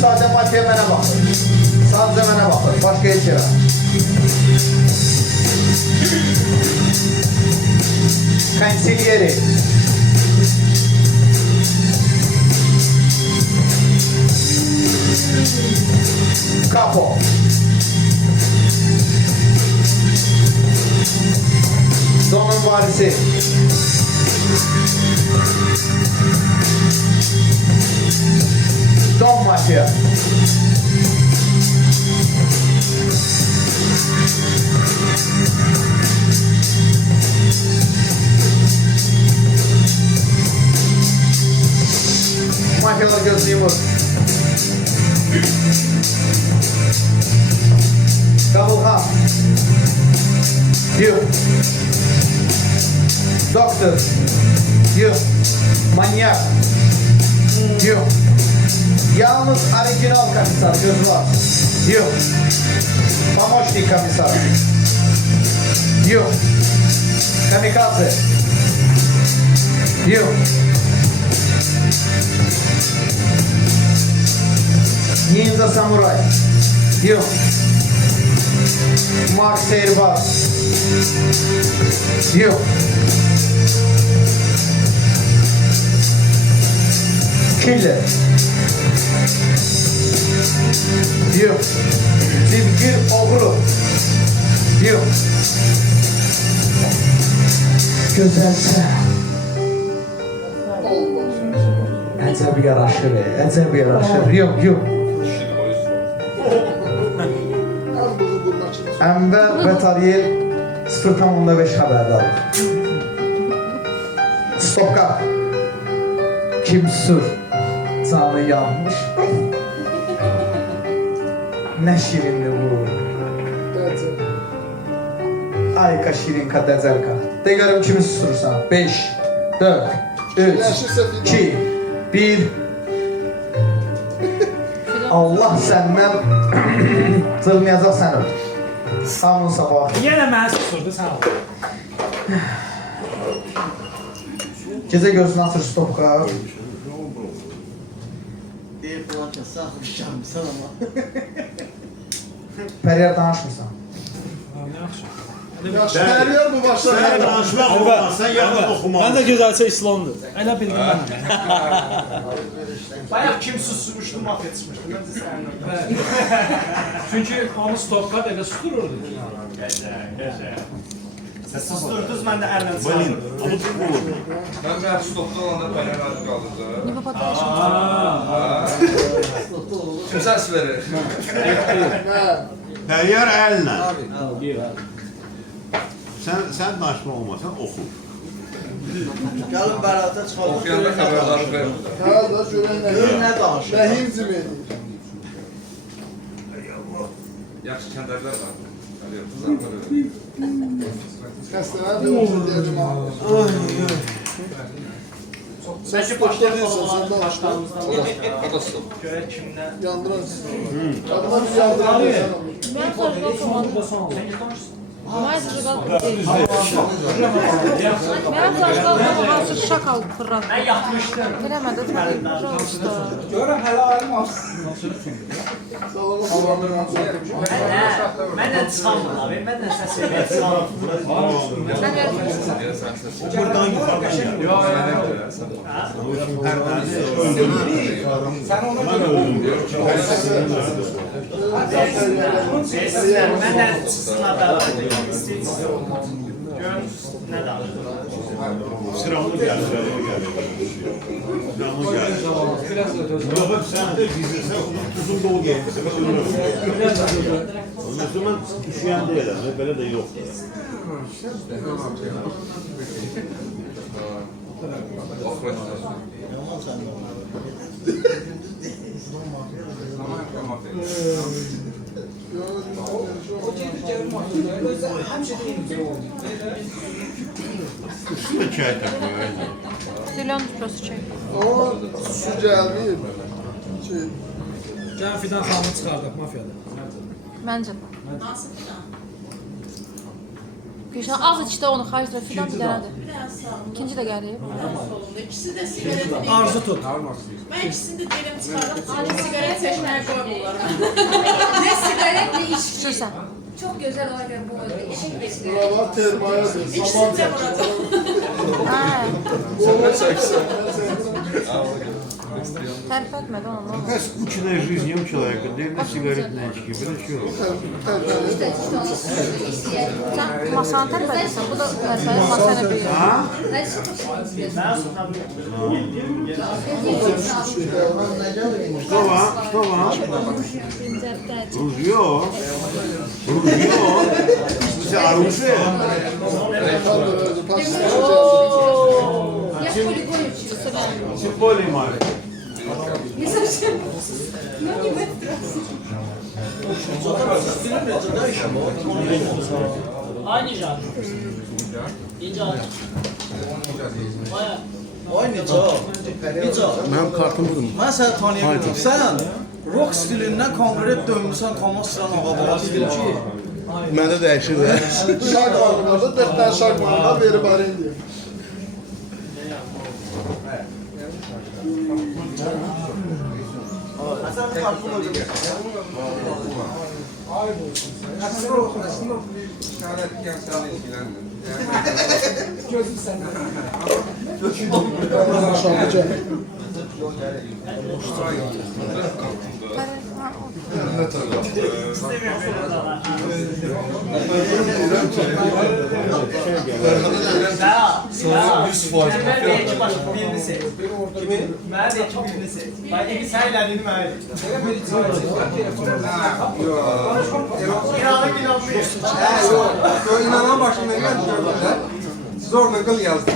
Sadece mafya mənə baxır. Sadece mənə baxır. Başqa heç yerə. Consigliere. Capo. Donun varisi. Don Mafya. Mafyalar gözü yumur. Kabulha. You. Doctor. You. Manyak. You. Yalnız orijinal komisar gözü var. You. Помощник комиссар. You. Kamikaze. You. Ninja Samurai. You. Max Seyrbaz. You. Killer. You. Zibgir Oğru. You. Güzelse. Əcəb yaraşır, əcəb yaraşır. Yok, yok. Ənvər və Tariyel 0,5 xəbərdardır. Stopka. Kim sür? Canı yanmış. Ne şirindir bu. Ayka şirinka dəcəlka. De görüm kimi susursan. 5, 4, 3, 2, 1. Allah səndən zırmayacaq səni. Sağ sabah. Yenə mənə susurdu, sağ ol. Gecə gözünü açır stopka. Deyir falan ki, saxmışamsan ama. Pəriyar danışmırsan. Ne yaxşı. Yaxşı, təriyor bu başlar. Sən danışmaq olmaz, sən yaxın oxumaq. Mən də gözəlsə İslamdır. Elə bildim mən. Bayaq kim susmuşdu, mafya çıxmışdı. Məncə sənin. Çünki onu stopka belə sustururdu. Qəşəng. Siz susturdunuz, mən də əllə çıxardım. Ama bu olur. Ben biraz stopta olanda bayağı razı kaldırdı. Не попадаешь. Kim ses verir? Təyyar əllə. Sən danışmaq olmasan, oxu. Gəlin bərata çıxalım. Okuyanda haberdarlık verir. Hə, da görən Ne danışır? nə himcim edir. Yaxşı kəndarlar var. Hadi kızarma verir. Xəstələr də olsun deyəcəm abi. Sən stopladıysan, sən de başlarımızdan O da stop. görək kimdən. yandıran sizi. Adına bir yandıran deyəcəm. Mən zajqal komandı. Mən zajqal deyil. Mən zajqal hansı şakal fırlatdım. Mən yatmışdım. Eləmədi, provsta. Görəm hələ ayrım az. Sağlamı kullandırmam. Mən də çıxamıram, mən də səs eləyəm, çıxamıram. Sən yarışmışsın. Buradan yuxarıdan gəl. Sən ona Mən öldüm. mən də çıxsın adalarım. Görün, nə danışır. Sıramı gəl, sıramı gəl. Sıramı gəl. Yox, sən də gizlirsən, uzun dolu gəlirsən, ölürəm. Ondan sonra mən üşüyən deyiləm, belə də yoxdur. Şunu çay takıyor. Zilyon tüprosu çək. Ama su gəlməyib. Şey, Gəlin Fidan xanımı çıxardıq mafiyada. Məncə də. Gülşən az içdə onu xahiş edirəm. Fidan bir dənədir. İkinci də gəlir. İkisi de sigaret. Arzu tut. Ben ikisini de derim çıkardım. Aile sigaret seçmeye koymuyorlar. Ne sigaret ne içki. İçirsən. Çok güzel oluyor bu arada. İçki de sigaret. Buralar termayadır. İkisini de burada. Tərif etmədi onu. Скучная жизнь у человека, да и сигаретные очки, чего? Sən masanı tərif edirsən. Bu da məsələ masana bir. А? Что вам? Что вам? Ружье? Ружье? Это оружие? Я полигон учился. Тем более маленький. Не совсем. Ну не в этот раз. Aynı can. İncan. Ay Neco. Neco. Mənim kartım budur. Mən səni tanıya bilmirəm. Sən rock stilindən konkret dönmüsən Thomas Sıran ağa ki. Məndə dəyişir də. Şark alınırdı, 4 dənə şark alınırdı, verib arayın deyir. Sən kartını ödür. Şarkı gəlir. Mən də iki başı birini seç. Kimi? Mən də iki birini seç. Bak iki sen elədin mən. İnanın inanmıyor. İnanan başından geldi. Zorla kıl yazdım.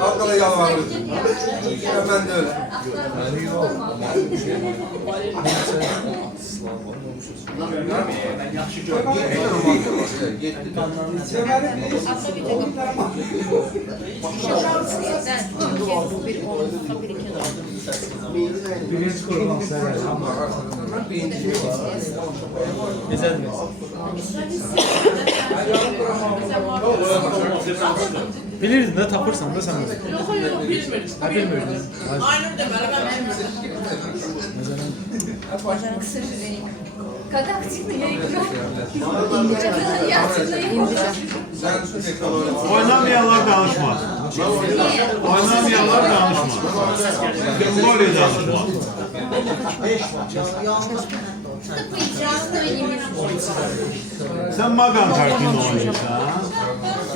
Arkada yalvardım. Ben de öyle. Ben yaxşı gördüm. Birinci kurban Bilirdin de tapırsan da sen de. Yok yok bilmiyoruz. Ha bilmirdin. Aynur deməli ben bilmiyorum. Когда активно я играю. Я активно играю. Oynamayanlar danışmaz. Oynamayanlar danışmaz. Tüm böyle danışmaz. Sen Magan kartını oynuyorsan.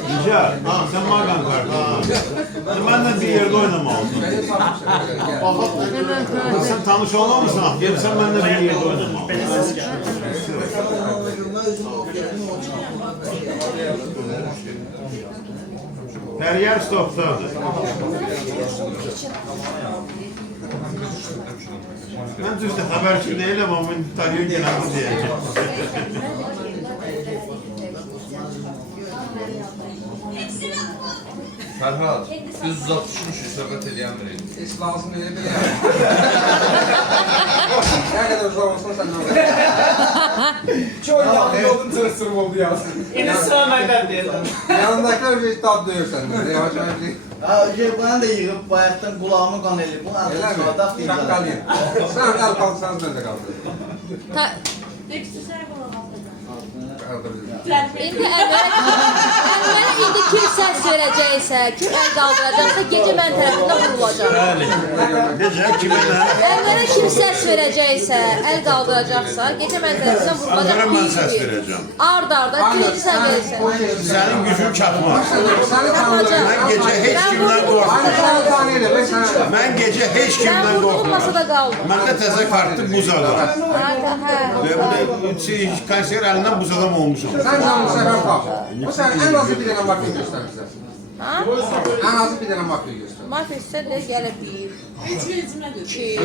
Rica, sen Magan kartını oynuyorsan. Benimle bir yerde oynamalısın. Sen tanış olmamışsın. Gelip sen benimle bir yerde oynamalısın. Her yer stoptadır. Ben düzde haberci değilim ama ben tanıyorum genelde diyeceğim. Ferhat, biz uzatmışmışız, söhbət eləyən biri. Hiç lazım değil mi ya? Ne kadar zor olsun sen ne olur? Çok yakın oldun tırstırım oldu ya. Yine sıra məndən deyirəm. Yanındakiler bir tat duyuyor senden. Yavaş yavaş değil. Ha, ben de yığıb bayaqdan qulağımı qan eləyib. Bu Öyle antı mi? çadaq deyəcəm. Şakkalıyım. Sen el kalksanız ben de kaldırırım. İndi əvvələ indi kim səs verəcəksə, kim əl qaldıracaqsa, gecə mən tərəfindən vurulacaq. Bəli. Necə, kimə nə? Əvvələ kim səs verəcəksə, əl qaldıracaqsa, gecə mən tərəfindən vurulacaq. Ancaq mən səs verəcəm. Ard-arda birinci sən verirsən. Sənin gücün çatmaz. Seni kandırırım. Mən gecə heç kimdən qorxmam. Sen tanıyla ben sana. Mən gecə heç Mən kimdən vurduğum qorxmam. masada qaldım. Məndə təzə kartı buzalar. Hə. Ve bu da konser elinden buzadam olmuşum. Sen canlı sefer kal. Bu sen en azı bir tane makine göster bize. Ha? En azı bir tane makine göster. Mafya istə də gələ bir. Heç vecimə deyil. 2,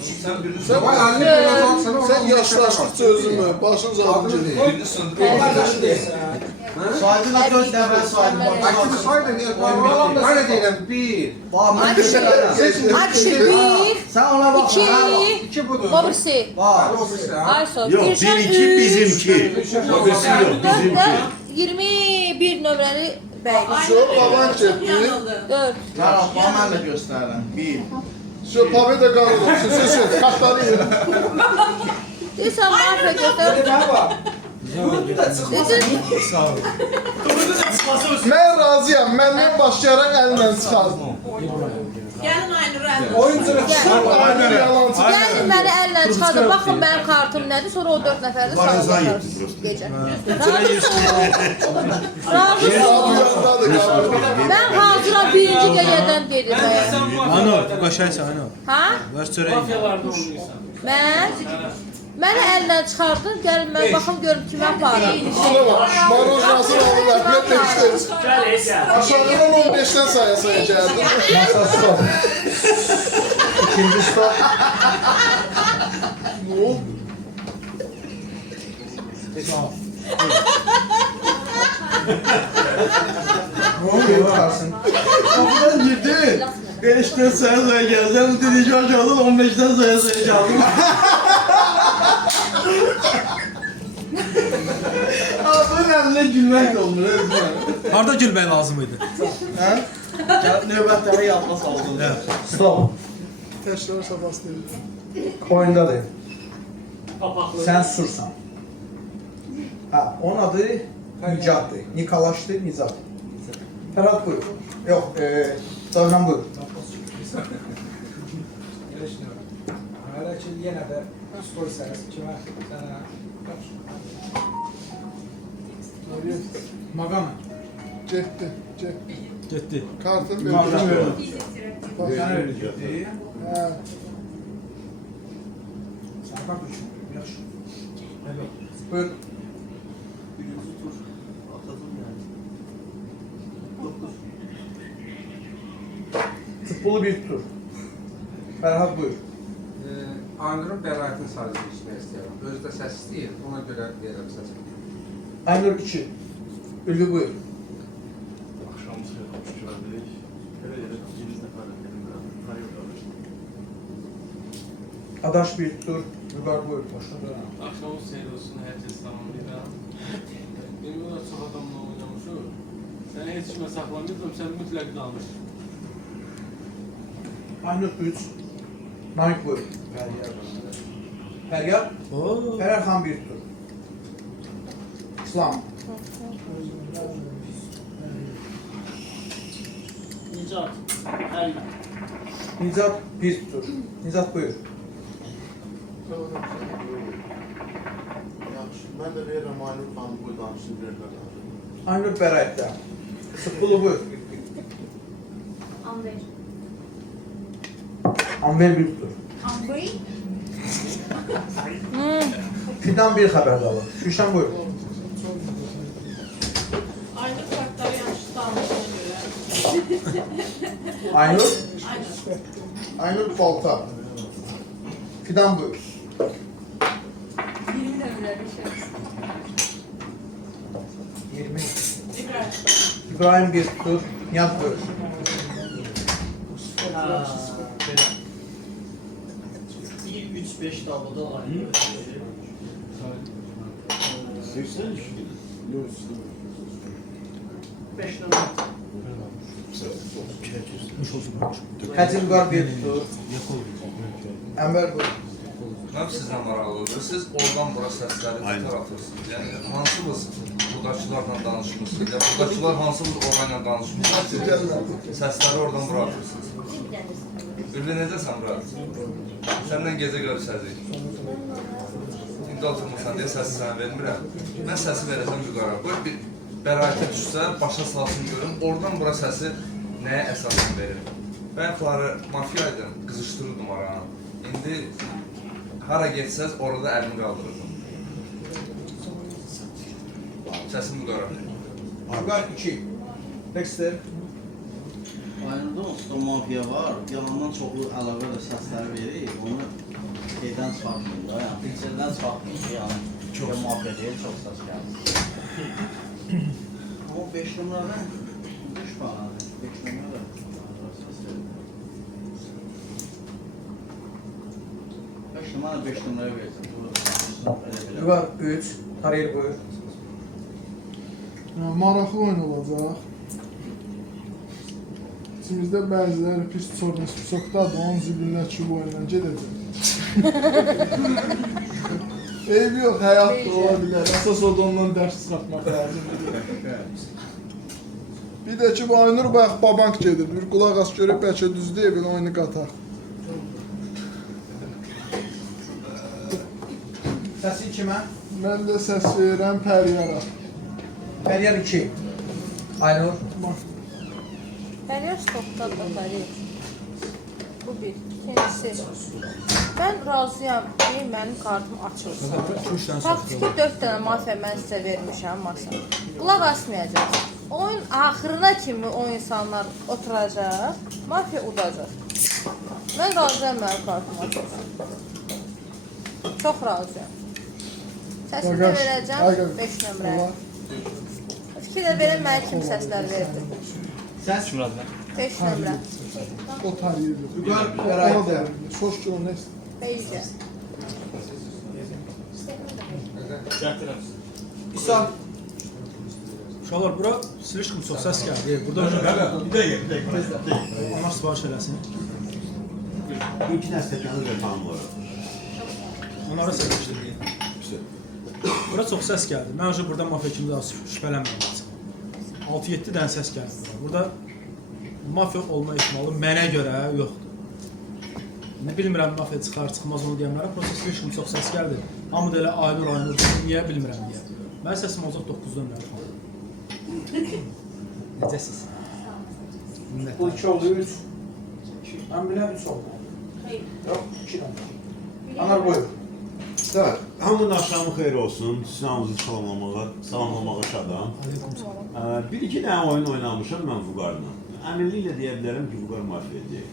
3, Sen birini Sen, Vay anne böyle sana sen yaşlaştıkça özünü, başın zaten gidiyor. birini söndür. Saydı da 4 dəfə saydı. Akşam sayda niye? Böyle değilim. Bir. Bax, mən deyirəm. Akşi 1, Sən ona bax. 2, İki budur. o birisi. Bax. Aysof, Yok, Gülşen birinki 3, bizimki. O birisi yok, bizimki. 21 nömrəli bəylik. Şu baban çekti. 4. Qarab, bax mən də göstərirəm. 1. Şu pavi de kanı olsun. Sözü katlanıyor. Deyirsən, Marfa götür. Ne var? Dedim, Ben razıyam. Benden başlayarak elinden çıkardım. Gəlin Aynur əl. Oyuncular. Aynı yalancı. gəlin məni əllə çıxardır, baxın mənim kartım nədir, sonra o 4 nəfərdə Bazen sağ yetdi prosto. gecə. Abi Razısın. yandadır galiba. Mən hazıram birinci gecədən gedirəm. Ano, qaşaysan ano. Ha? Ver çörəyi. Mafiyalarda oynayırsan. Məni əllə çıxardın, gəlin mən baxım görüm kimə aparım. Şuna bak. Marojnasını aldım. Rəhmət demiştir. Aşağıdan 15'ten saya geldim. Masa stop. İkinci stop. Ne oldu? Ne oluyor Karsın? Qapıdan girdi. 5'ten saya gələcəm. Dediki aşağıdan 15'ten saya gəldim. Bunun əlinə gülmək də olmur. Harda gülmək lazım idi? Hə? Gəlib növbətləri yadına saldım. Stop. Teşler sabastı. Oyundadır. Sen sursan. Ha, onun adı Nicat'dır. Nikalaş'tır, Nizat. Ferhat buyur. Yok, Dağhan buyur. Hala ki yenə də story səhəsi kimə? Sənə. Maqam. Cepti. Getdi. Kartın Kartın verdim. Sən öyle getdi. Ha. Sən kart üçün. Yaxşı. Buyur. Futbolu bir tur. Ferhat buyur. Aynur'un bəraətini sadəcə içmək istəyirəm. Özü də səs istəyir, ona görə verirəm səs. Aynur 2. Ülgü buyur. Akşamımız hoş geldiniz. İkiniz de Adaş bir tur. Mügar buyur. Başla dönem. Akşamınız seyir olsun, herkes tamamlayacağım. Benim kadar çok adamla oynamışım. Seni hiç işime saklamıyorum, sen mütlak dalmışsın. Aynur 3. Namik buyur. Feryat. Ferhan bir tur. İslam. Nicat, her gün. Nizat bir tur. Nizat buyur. Ben de veririm aynı kanı bu danışın bir kadar. Aynur Berayet'te. Futbolu buyur. Amber. Amber bir tur. Amber? Fidan bir haber dalı. Gülşen buyur. Aynur kartları yanlışlıqla almışına görə. Aynur. Aynur. Aynur balta. Fidan buyur. 20 nömrəli şəxs. 20. İbrahim. İbrahim bir tur. Nihat buyur. 1-3-5 tabloda var. Seksen işte. 5 numara. Hacı Mügar bir tur. Enver buyur. Mən sizdən maraqlıdır. Siz oradan bura səsləri Aynen. tətər atırsınız. Yəni, hansınız buradakılarla danışmısınız? Ya buradakılar hansınız orayla danışmısınız? Səsləri oradan bura atırsınız. Ürlə necəsən bura? Səndən gecə görüşəcək. İndi oturmuşsan deyə səsi sənə vermirəm. Mən səsi verəcəm yuqara. Qoy bir bəraətə düşsə, başa salsın görüm. Oradan bura səsi nəyə əsasən verir? Bayaqları mafiyaydım, qızışdırırdım aranı. İndi hara getsəz, orada əlimi qaldırırdım. Səsim yuqara. Mügar 2. Dexter. Aynıda olsa mafiya var, yalandan çoxlu əlavə də səslər verir, onu şeydən çıxartmayın da, yəni bilsədən çıxartmayın ki, yəni çox mafiya deyil, çox səs gəlsin. Ama 5 numaradan düş bana, 5 numaradan. Bana 5 numaraya versin. Vüqar 3, Tariyel buyur. Maraqlı oyun olacaq. İçimizdə bəziləri pis çoxdadır, onun zibindən çubuq oyundan gedəcək. Eyb yox, həyat da ola bilər. Əsas o da ondan dərs çıxartmaq lazımdır. Bir də ki, bu Aynur bayaq babank gedir. Bir qulaq as görək, bəlkə düz deyə belə oyunu qataq. Səsin kimə? Mən də səs verirəm Pəriyara. Pəriyar 2. Aynur. Pəriyar stopdadır, Pəriyar. Bu bir. İkincisi, mən razıyam ki, mənim kartım açılsın. Faktiki 4 dənə mafiya mən sizə vermişəm masa. Qulaq asmayacaq. Oyun axırına kimi o insanlar oturacaq, mafiya udacaq. Mən razıyam mənim kartım açılsın. Çox razıyam. Səsini də verəcəm 5 nömrəyə. Fikir də verin mənə kim səslər verdi. Səs? 5 nömrə. O tarihli. Vüqar Bəraitdə. Xoş ki, o nə istəyir? Beycə. İsa. Uşaqlar, bura silişkim çox səs gəldi. Burada Bir dəqiqə. onlar sipariş eləsin. İki dənə stəkanı ver tanımlara. Onlara səsləşdim. Bura çox səs gəldi. Mən önce burada mafiya kimi daha şübhələnmirəm. 6-7 dənə səs gəldi. Burada mafiya olma ihtimalı mənə görə yoxdur. Bilmirəm mafiya çıxar, çıxmaz onu deyəmlərə. Prosesli işim çox səs gəldi. Hamı da elə Aynur, niyə bilmirəm deyə. Mən səsim olacaq 9-dan mənim. Necəsiz? Bu 2 oldu, 3. Mən biləm 3 oldu. Yox, 2 oldu. Anar buyur. Evet, hamının axşamı xeyir olsun. Sinanımızı salamlamağa şadam. Bir-iki dənə oyun oynamışam mən Vüqarla. Əminliklə deyə bilərəm ki, Vüqar mafiya deyil.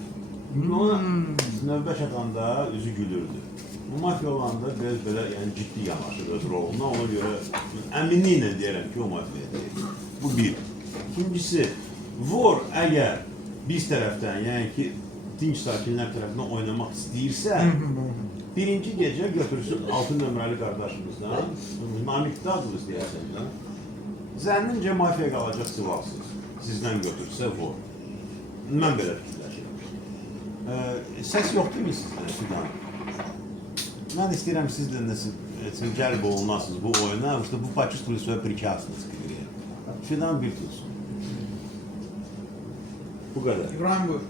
Ona növbə çatanda üzü gülürdü. Bu mafiya olanda biraz belə yəni, ciddi yanaşır öz roluna. Ona görə əminliklə deyərəm ki, o mafiya deyil. Bu bir. İkincisi, Vor əgər biz tərəfdən, yəni ki, dinç sakinlər tərəfindən oynamaq istəyirsə, birinci gecə götürsün 6 nömrəli qardaşımızdan, Namik Douglas deyərsən də, zənnincə mafiya qalacaq silahsız, sizdən götürsə Vor. Mən belə fikirləşirəm. Səs yoxdur mu sizdən, Fidan? Mən istəyirəm siz də cəlb olunasınız bu oyuna, bu почувствовали свое причастность к игре. Fidan bir tutsun. Bu qədər. İbrahim buyur.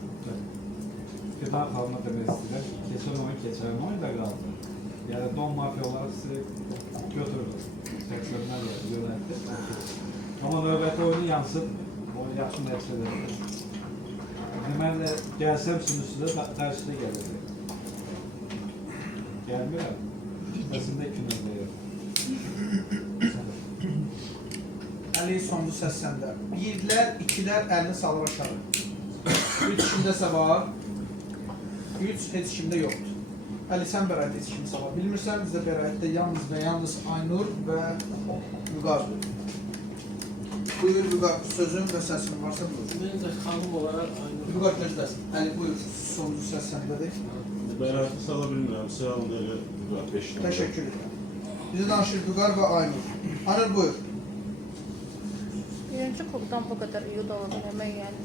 Fidan xanıma demək istəyirəm. Keçən oyun da qaldı. Yəni, don mafiya olaraq sizi götürdü. 80-lər yönəltdi. Amma növbəti oyunu yansın, o yaxşı nəticədə edir. Mən gəlsəm sizin üstündə dərsilə gələcək. Gəlmirəm. Əslində 2 növbə yox. Əli sonuncu səs səndə. 1-lər, 2-lər əlini salır aşağı. 3 kimdəsə var. 3 heç kimdə yoxdur. Əli sən bəraət heç kimsə var. Bilmirsən bizdə bəraətdə yalnız və yalnız Aynur və Vüqardır. Buyur Vüqar, sözün və səsin varsa buyur. Mən də xanım olaraq Aynur. Vüqar gözləsin. Əli buyur, sonuncu səs səndədir. Bəraəti sala bilmirəm, sağ olun elə Vüqar 5 nömrə. Təşəkkür edirəm. Bizi danışır Vüqar və Aynur. Aynur buyur. Birinci klubdan bu qədər iyi ola bilmək, yəni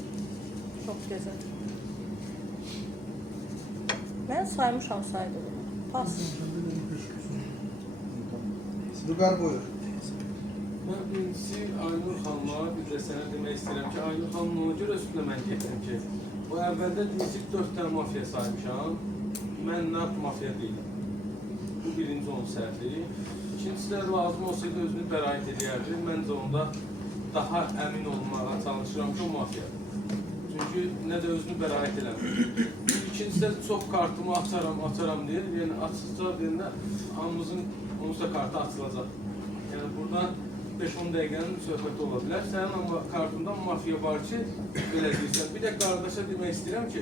çox gözəl. Mən saymışam saydım. Pas. Vüqar buyur. Mən birincisi Aynur xanıma bir də sənə demək istəyirəm ki, Aynur xanımın ona görə üstünə mən getirəm ki, o əvvəldə deyəcək 4 dənə mafiya saymışam, mən mafiya deyiləm. Bu birinci onun səhvi. İkincisi də lazım olsaydı özünü bəraət edərdi. Məncə onda daha əmin olmağa çalışıram ki, o mafiyadır. Çünki nə də özünü bəraət eləmir. İkincisi də çox kartımı açaram deyir. Yəni açılsa deyəndə hamımızın onsuz da kartı açılacaq. Yəni buradan 5-10 dəqiqənin söhbəti ola bilər. Sənin amma kartında mafiya var ki, belə deyirsən. Bir də qardaşa demək istəyirəm ki,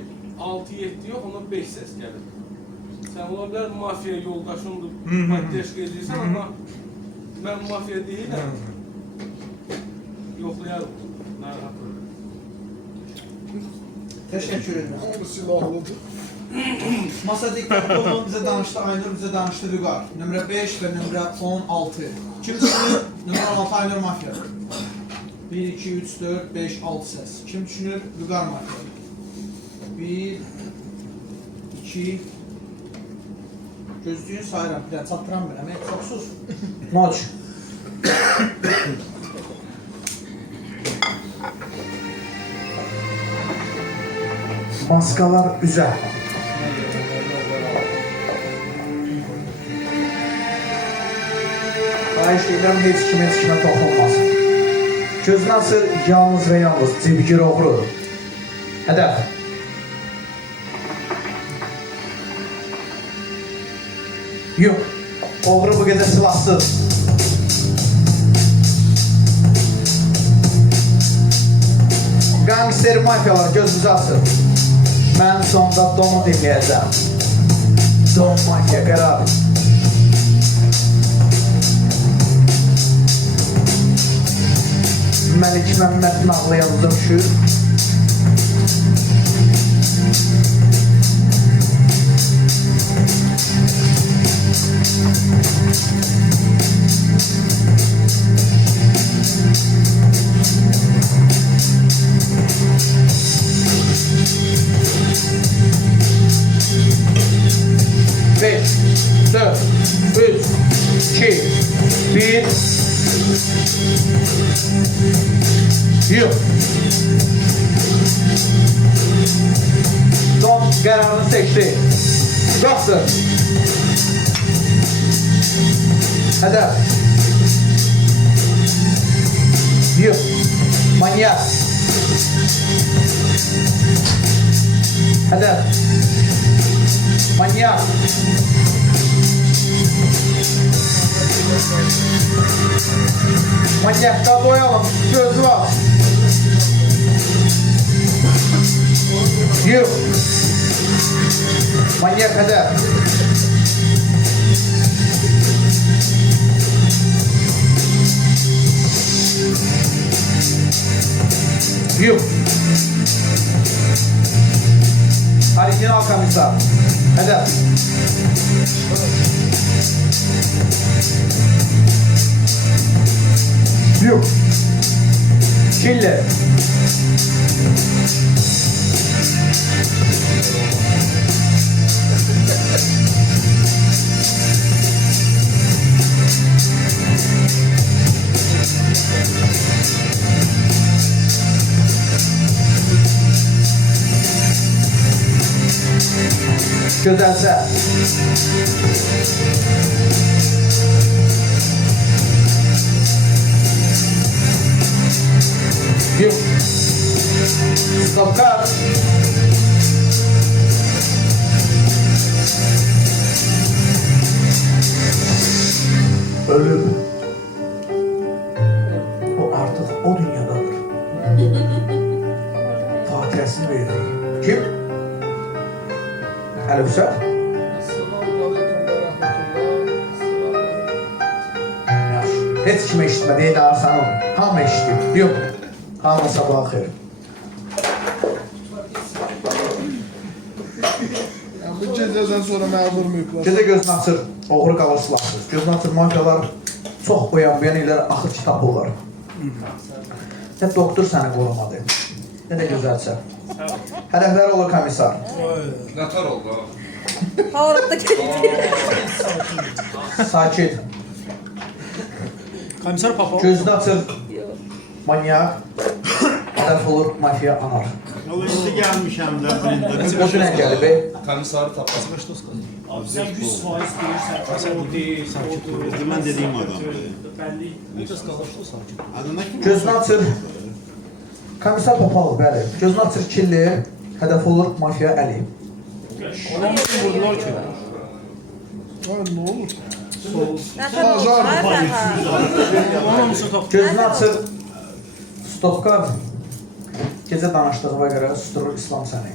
6-7 yox, ona 5 səs gəlir. Sən ola bilər mafiya yoldaşındır, poddeşq edirsən, amma mən mafiya deyiləm. Yoxlayarım. Narahat olur. Təşəkkür edirəm. Hamı silahlıdır. Masa diqqətli bizə danışdı, Aynur bizə danışdı Vüqar. Nömrə 5 və nömrə 16. Kim düşünür? Nömrə 16 Aynur mafiyadır. 1, 2, 3, 4, 5, 6 səs. Kim düşünür? Vüqar mafiyadır. 1, 2, gözlüyün sayıram, bir də çatdıram biləm, çoxsuz. Nə düşün? Maskalar üzə. Xahiş edirəm, heç kimə toxunmasın. Gözünü açır, yalnız və yalnız cibgir oğru. Hədəf. Yox, oğru bu qədər silahsız. Gangster mafiyalar gözünüzü açır. Mən sonunda Donu dinləyəcəm. Don mafiya qərar. Məlik Məmməd nağlı yazılır şür. Beş, dört, üç, iki, bir. Yok. Son kararını seçti. Yoktur. Hedef. Yok. Manyak. Hedef. Manyak. Manyakta boyalım. Gözü var. Yok. Manyak hedef. Yok. Orijinal komisar. Hedef. Yok. Killer. Gözəlsə. Yok. Stopkar. Ölüm. O artık o dünyadadır. Fatihasını verir. Kim? Əlifşah. Assalamualaikum warahmatullah. Yaxşı. Heç kim eşitmədi, eyni Arsanım. Hamı eşitdi. Yox. Hamı sabah xeyr. Bu gecədən sonra məni vurmayıblar. Gecə gözünü açır, oğru qalır silahsız. Gözünü açır, mafiyalar çox boyan illər axır ki tapırlar. Nə doktor səni qorumadı. Nə də gözəlsə. Hədəfləri olur komissar. Nətər oldu? Havraqda gedir. Sakit. Komisar Popov. Gözünü açır, manyak. Hədəf olur, mafiya anar. O indi gəlmişəm də birində. O dünən gəlib, Komissarı tapasın. Abi sen 100% deyirsən, sən o deyil, sakit. Mən dediyim adamdır. Bəlli. Biraz qalışdı sakit. Adına kim? Gözünü açır. Komissar Popov, bəli. Gözünü açır, killi. Hədəf olur, mafiya Əli. Ona mı vurdular ki? Ay, nə olur? Nəsə oldu? Olmamışsa top. Gözünü açır. Stopka gecə danışdığıma görə susturur İslam səni.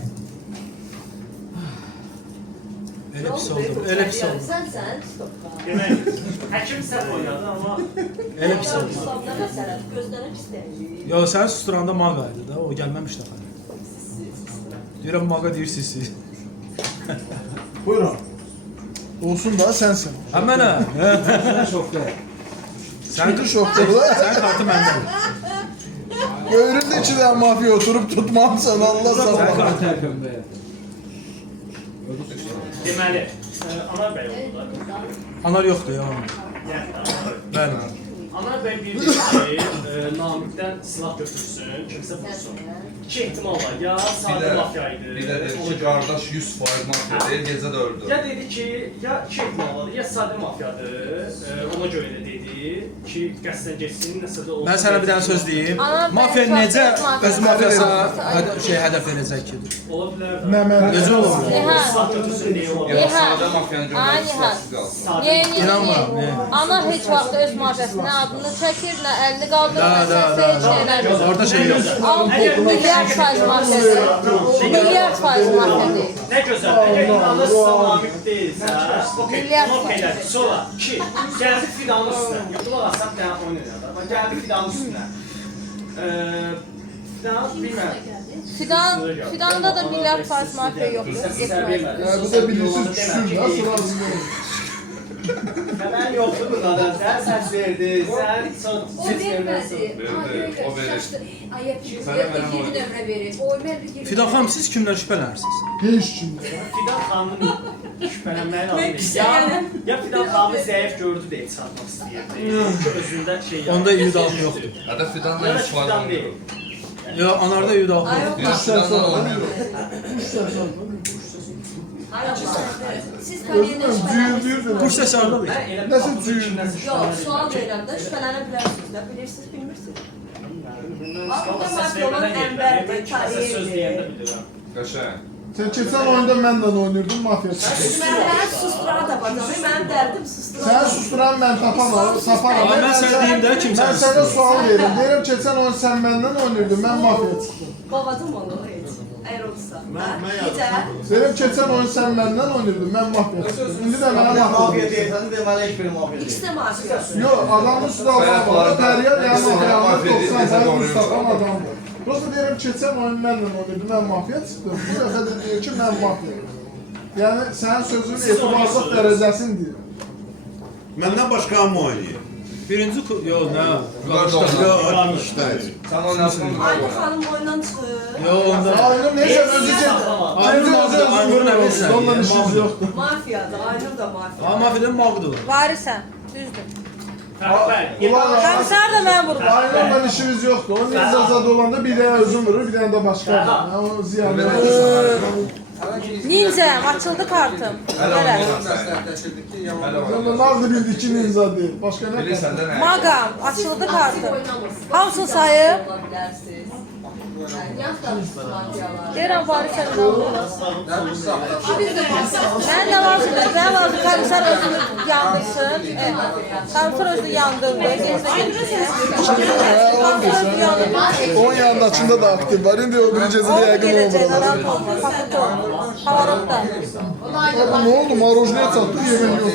Elə pis oldu. Elə pis oldu. Sən stopqa. Demək, həkim səhv oynadı, amma Elə pis oldu. İslamda məsələn gözlərə pis deyil. Yo, səni susturanda maqa idi da, o gəlməmiş də xələ. Deyirəm maqa deyir siz. Buyurun. Olsun da sensin. Hə mənə. Sıkıntı şoktur. Sən kartı məndədir. Öğründü içinden mafya oturup tutmamsan Allah Sən sana. kartı deməli, Anar bəy oldu da. Anar yoxdur ya. Bəli. Anar bəy bir deyir ki, Namiqdən silah götürsün, kimsə vursun. İki ehtimal var, ya sadə mafya idi. Bir də dedi ki, qardaş 100% mafya deyil, gecə də öldü. Ya dedi ki, ya iki ehtimal var, ya sadə mafyadır, ona görə də dedi ki, qəsdən geçsin, nəsə də olsun. Mən sənə bir dənə söz deyim. Ana, Mafiya mən necə çox öz mafiyasına hədəf verəcək ki? Ola bilər də. Ne men. Necə olur? Silah götürsün, deyə ola bilər. Ya sadə mafiyanı Ay, göndərib silahsız qalsın. İnanmıram. Ana heç vaxt öz mafiyasına adını çəkir, nə əlini qaldırır, nə Da, səsə heç eləmir. Orada şey yox. Milyard faiz mafiyası. Milyard faiz mafya deyil. Nə gözəl, əgər inanırsa Namiq deyilsə, okey, Milyard onu okey elədik. Sonra, iki, gəldi Fidanın üstünə. Yoxdurlar asaq bir dənə oyun oynadı. Amma gəldi Fidanın üstünə. Fidan, bilməm. Fidan'da da milyard faiz mafya yoktur. Getmez. Ya bu da bilirsiniz küsür. Nasıl lazım? Hemen yoktu bunlardan. Sen səs verdi, sen O ses vermədi. verməsin. O verir. Ayak ikinci nömrə verir. O verdi. Fidan xanım, siz kimdən şübhələnirsiniz? Hiç şimdi. Fidan xanımın şübhələnməyi lazım. Ya Fidan xanımı zəif gördü deyə çatmaq istəyirdi. Özündə şey yaptı. Onda ümid altı yoxdur. Hədə Fidanla Ya da 100% Fidan deyil. oynayır. Yo, Anarda ümid altı yoxdur. Bir Fidanla oynayır. Siz Özünden cüyür Kuş səsi hardadır? Mən elə Nasıl baxdım, cüyür? kimdən Yox, sual verirəm də şübhələnə bilərsiniz də. Bilirsiniz, bilmirsiniz. Valla səs vermədən yerlər. Mən kimsə söz deyəndə bilirəm. Qəşəng. Sen geçen oyunda benden oynuyordun mafya. Mən susturana da bacamayım, mənim dərdim susturana. Sen susturan ben tapan sapan. Ama ben sana diyeyim de kim Ben sen sana susturan? sual veririm. Derim geçen oyun sen benden oynuyordun. Ben mafya çıktım. Qovadım onu heç. Əgər olsa. Necə? Derim geçen oyun sen benden oynuyordun. Ben mafya çıktım. Şimdi de bana mafya. Mafya deyilsən, deməli heç bir mafya deyil. İkisi də mafya. Yok adamın üstü Allah'a Derya yani kıyamet 90 tane Mustafa adamdı. Prosta derim geçen oyun benimle oynuyordun. Ben mafya çıktım. Bu defa da diyor ki ben mafya. Yani sen sözün etibarlıq derecesini diyor. Məndən başqa hamı oynayır. Birinci yo, nə? Bunlar da oynar. Yo, işlər. Sen oynadın mı? Aynı xanım oyundan çıxır. Yo, onda. Aynur neyse özü Aynurun əvəzinə. Ondan işimiz yoktu. Mafiyadır, Aynur da mafiya. Amma mafiyadan mağdudur. Varisən, düzdür. Ulan Komissar da mən vururum. Aynurla işimiz yoktu. Onun izazada olanda bir tane özüm vurur, bir tane de başka adam. Ya o ziyanı yok. Ninzəm, açıldı kartım. Hələ Gələ. oynayırsan sən. Onda nazlı bildi ki ninza değil. Başka ne? Bilirsən də nə? Maqam, açıldı kartım. Oynamırsınız. Hamısını sayıb. Ola bilərsiniz. Yan tanışsın mafiyalar. Deyirəm Varisən nə olur? Biz də mafiyalar. Mən də lazım, komissar özünü yandırsın. Komissar özünü yandırdı. Komissar özünü yandırdı. 10 yandaçında da aktif var. İndi o bir gecede Orada yakın gələcək, olmalı. rahat olma, fakut ol. Havarotda. Abi ne oldu? Marojnaya çattı, yemin yok.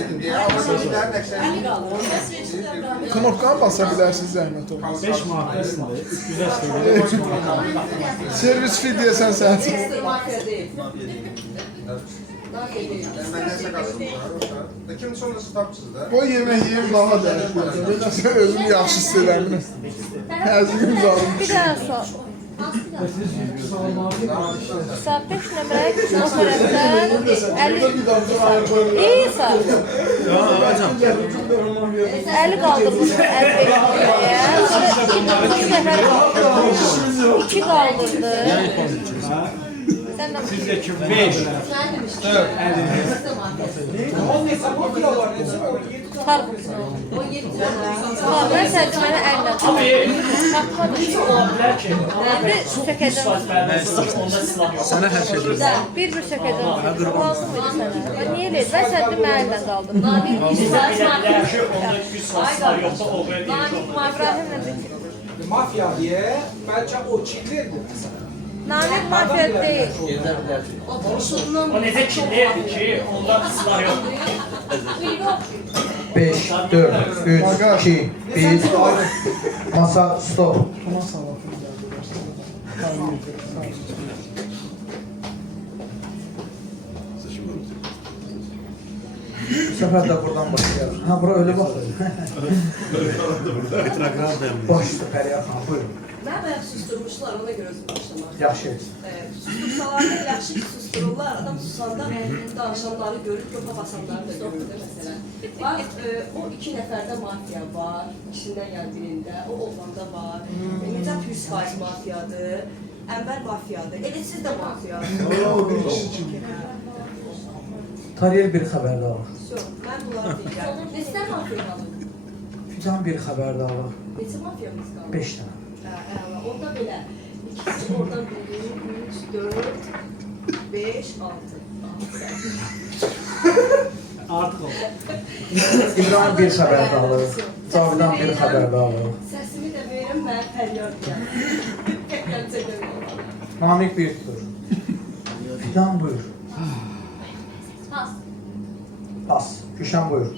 Knopkan basabilirsiniz zahmet olmaz. 5 mafiyasında 305 TL. Servis fee diyesen sen. Ekstra mafiya deyil. Kim sonrası tapsız da. O yemek yiyeyim daha değerli. Ben sen özümü yaxşı hissederim. Təzyiqim zalım. Bir dənə sual. Saat 5 nömrəyə kısa tərəfdən 50 Bir damcı ayaklarım. İyiysə, Ya, hocam. 50 qaldırmışsın 55 nömrəyə. Sonra 2 nəfər 2 qaldırdı. Yəni, Sən Mənlə Sizə kim? 5. Sen demiştin. Nasıl da mafyası? Ama neyse mafya var. Neyse o 7 Fark. O 7 tane. Mən sənə mənə əllə. Tapmadım. Bir sökəcəm. Sənə hər şey deyirəm. Bir sökəcəm. Lazım idi sənə. Ben niyə elə? Ben sənə mənə əllə qaldım. Nadir İbrahim İbrahimlə bitir. Mafya diye bence o çillerdi mesela. Namik mafya deyil. o konuşulduğundan O necə killerdi ki, onda sular yoxdur. 5, 4, 3, 2, 1, masa stop. Buna salatını geldi. Bu sefer de buradan başlayalım. Ha bura öyle bakıyor. Başlı Fəriya xanım, buyurun. Mən bayaq susturmuşlar, ona görə başlamaq. Yaxşı. Sustursalar da yaxşı ki sustururlar. Adam susanda danışanları görüb yoxa basanları da görür məsələn. Bax, o 2 nəfərdə mafiya var, ikisindən yəni birində, o oğlanda var. Necat 100% mafiyadır, Ənvər mafiyadır, elə siz də mafiyadır. Tariyel bir xəbər daha var. Mən bunları deyirəm. Neçə mafiya qalır? Fidan bir xəbər daha var. Neçə mafiyamız qalır? 5 dənə. Onda belə, ikisi oradan 1, 3, 4, 5, 6. Artıq oldu. İbrahim bir xəbər daha alır. Cavidan bir xəbər daha alır. Səsimi də verim, mən fəryad gəldim. Təkrar çəkəm. Namik bir tutur. Fidan buyur. Pas. Pas. Gülşen buyur.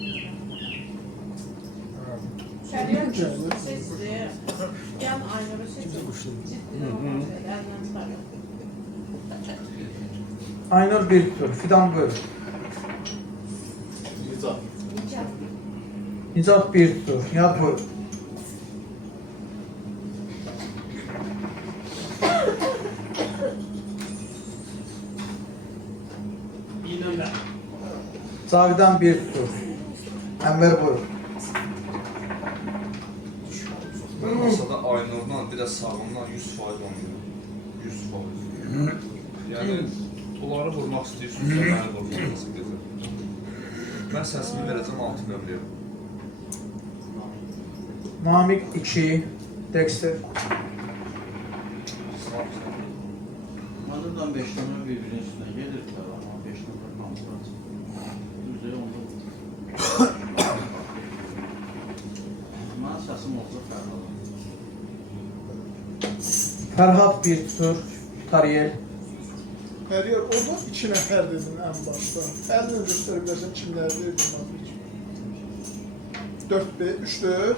Şəriət seçdi. Yan Aynur'u seçdi. Aynur bir tutur. Fidan buyur. Nicat bir tutur. Nihat buyur. Cavidan bir tutur. Enver buyur. Mən masada Aynurdan, bir də sağımdan 100% oynayıram. 100%. Yəni, onları vurmaq istəyirsinizsə, məni vurmalısınız gecə. Mən səsimi verəcəm 6 nömrəyə. Namik 2. Dexter. Madırdan 5 nömrə bir-birinin üstünə gedir ki, amma 5 nömrə kontrol edin. Düzdür, onda Mən səsim olsa Fərhad. Ferhat bir tutur. Tariyel. Fəriya, orada 2 nəfər dedin ən başda. Əlini göstərə bilərsən kimlər dedin? 4, 3, 4.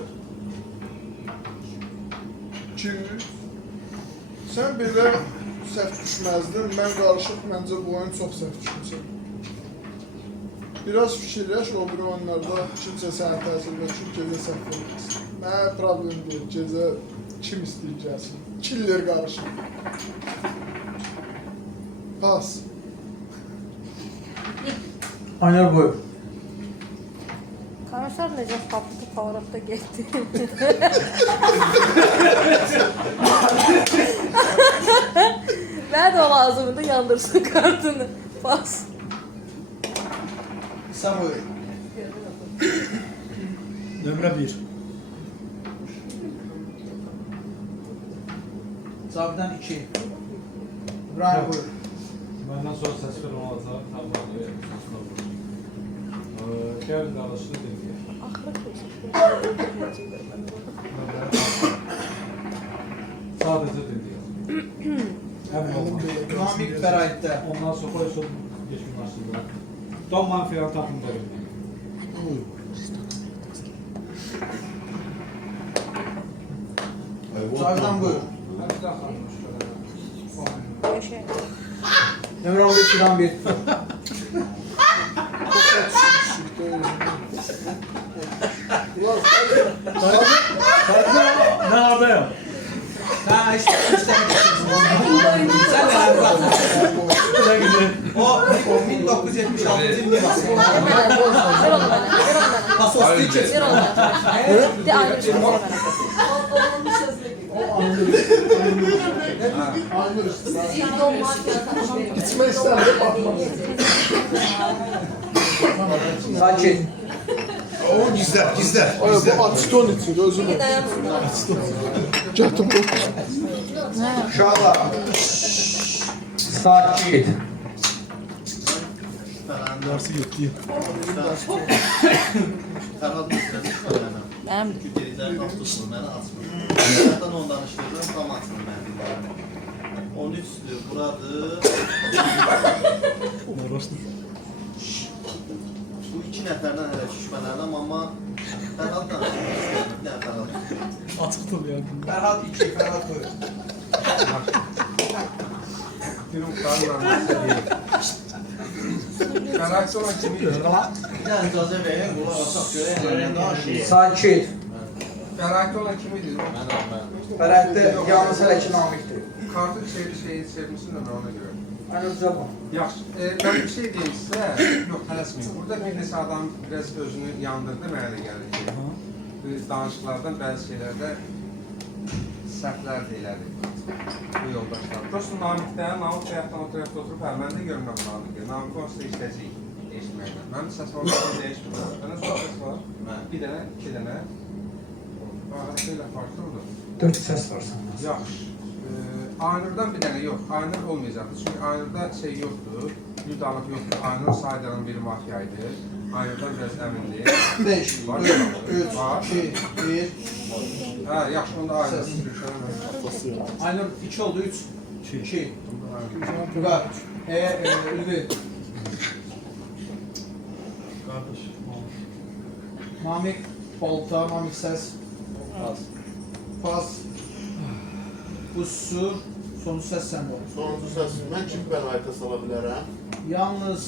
2, 3. Sən belə səhv düşməzdin. Mən qarışıq, məncə bu oyun çox səhv düşmüsən. Biraz fikirləş, o bir oyunlarda kimsə sənə təsir və kim gecə səhv olmasın. Mənə problem deyil, gecə kim istəyir gəlsin. Killer qarışıq. Pas. Aynur buyur. Komisar necə papıtı pavraqda getdi. Mənə də o lazımdı, yandırsın kartını. Bas. Sen buyur. Nömrə 1. Cavidan 2. İbrahim buyur. Məndən sonra səs verən olacaq, tamamdır. Gəlin danışdı dedi. Sadəcə dedi. Həmin olmaz. Namik Fərayitdə. Ondan sonra son yekunlaşdırdılar. Don Manfiyan tapımda verildi. Cavidan buyur. Nömrə 11 Fidan bir tutur. Mən oradayım. Ha işte sen de bırak. O 1976 yılında Pasos Teacher. De Aynur sözü mənə. Onun sözünü gibi. O Aynur. Aynur üstüne. Siz Don Mafya'dan İçme istemiyor, bakmam. Sakit. O gizler. Ay, bu açton için, özünü. dayansın. Götüm bu. Uşaqlar. Sakit. Dersi getdi. Fərhad məsələsi söylənəm. Mənim Gerizlər tapdısın, məni açmır. Fərhaddan onu danışdırdım, tam açmır məni. 13'dür, buradır. Bu iki nəfərdən hələ şüşbələnəm, amma Fərhad danışmır. Nə Fərhad? Açıqdır yəni. Fərhad 2, Fərhad buyur. Karakter olan kimi Bir dənə icazə verin, qulaq asaq görək, nə danışır. Sakit. Karakter olan kimidir? Fərəhdə yalnız hələ ki namikdir. Kartı şeyi sevmişsin de ona göre. Aynur cavab. Yaxşı. Ben bir şey diyeyim size. Yok tələsməyin. Burada bir neçə adam biraz özünü yandırdı mənə də gəlir ki. Danışıqlardan bəzi şeylərdə səhvlər deyilədi. Bu yoldaşlar. Prosto Namikdən, Namik bayaqdan o tərəfdə oturub, hə, mən də görürəm Namik'i. Namik onsuz da işləyəcək eşitməklə. Mənim səsim orada dəyişmir. Məndə çox səs var. Bir dənə, iki dənə. Arası ilə farklıdır. 4 səs var səndə. Yaxşı. Aynurdan bir dənə yox. Aynur olmayacaqdır. Çünki Aynurda şey yoxdur. Lüdalıq yoxdur. Aynur saydalan bir mafyaydı. Aynurdan biraz əmindir. 5, 3, 2, 1. Hə, yaxşı, onda Aynur. Aynur 2 oldu, 3, 2. Vüqar. Ülvi. Namik, Balta, Namik səs. Pas. Qusur. Sonuncu səs səndə olur. Sonuncu səs, mən kim bəlaita sala bilərəm? Yalnız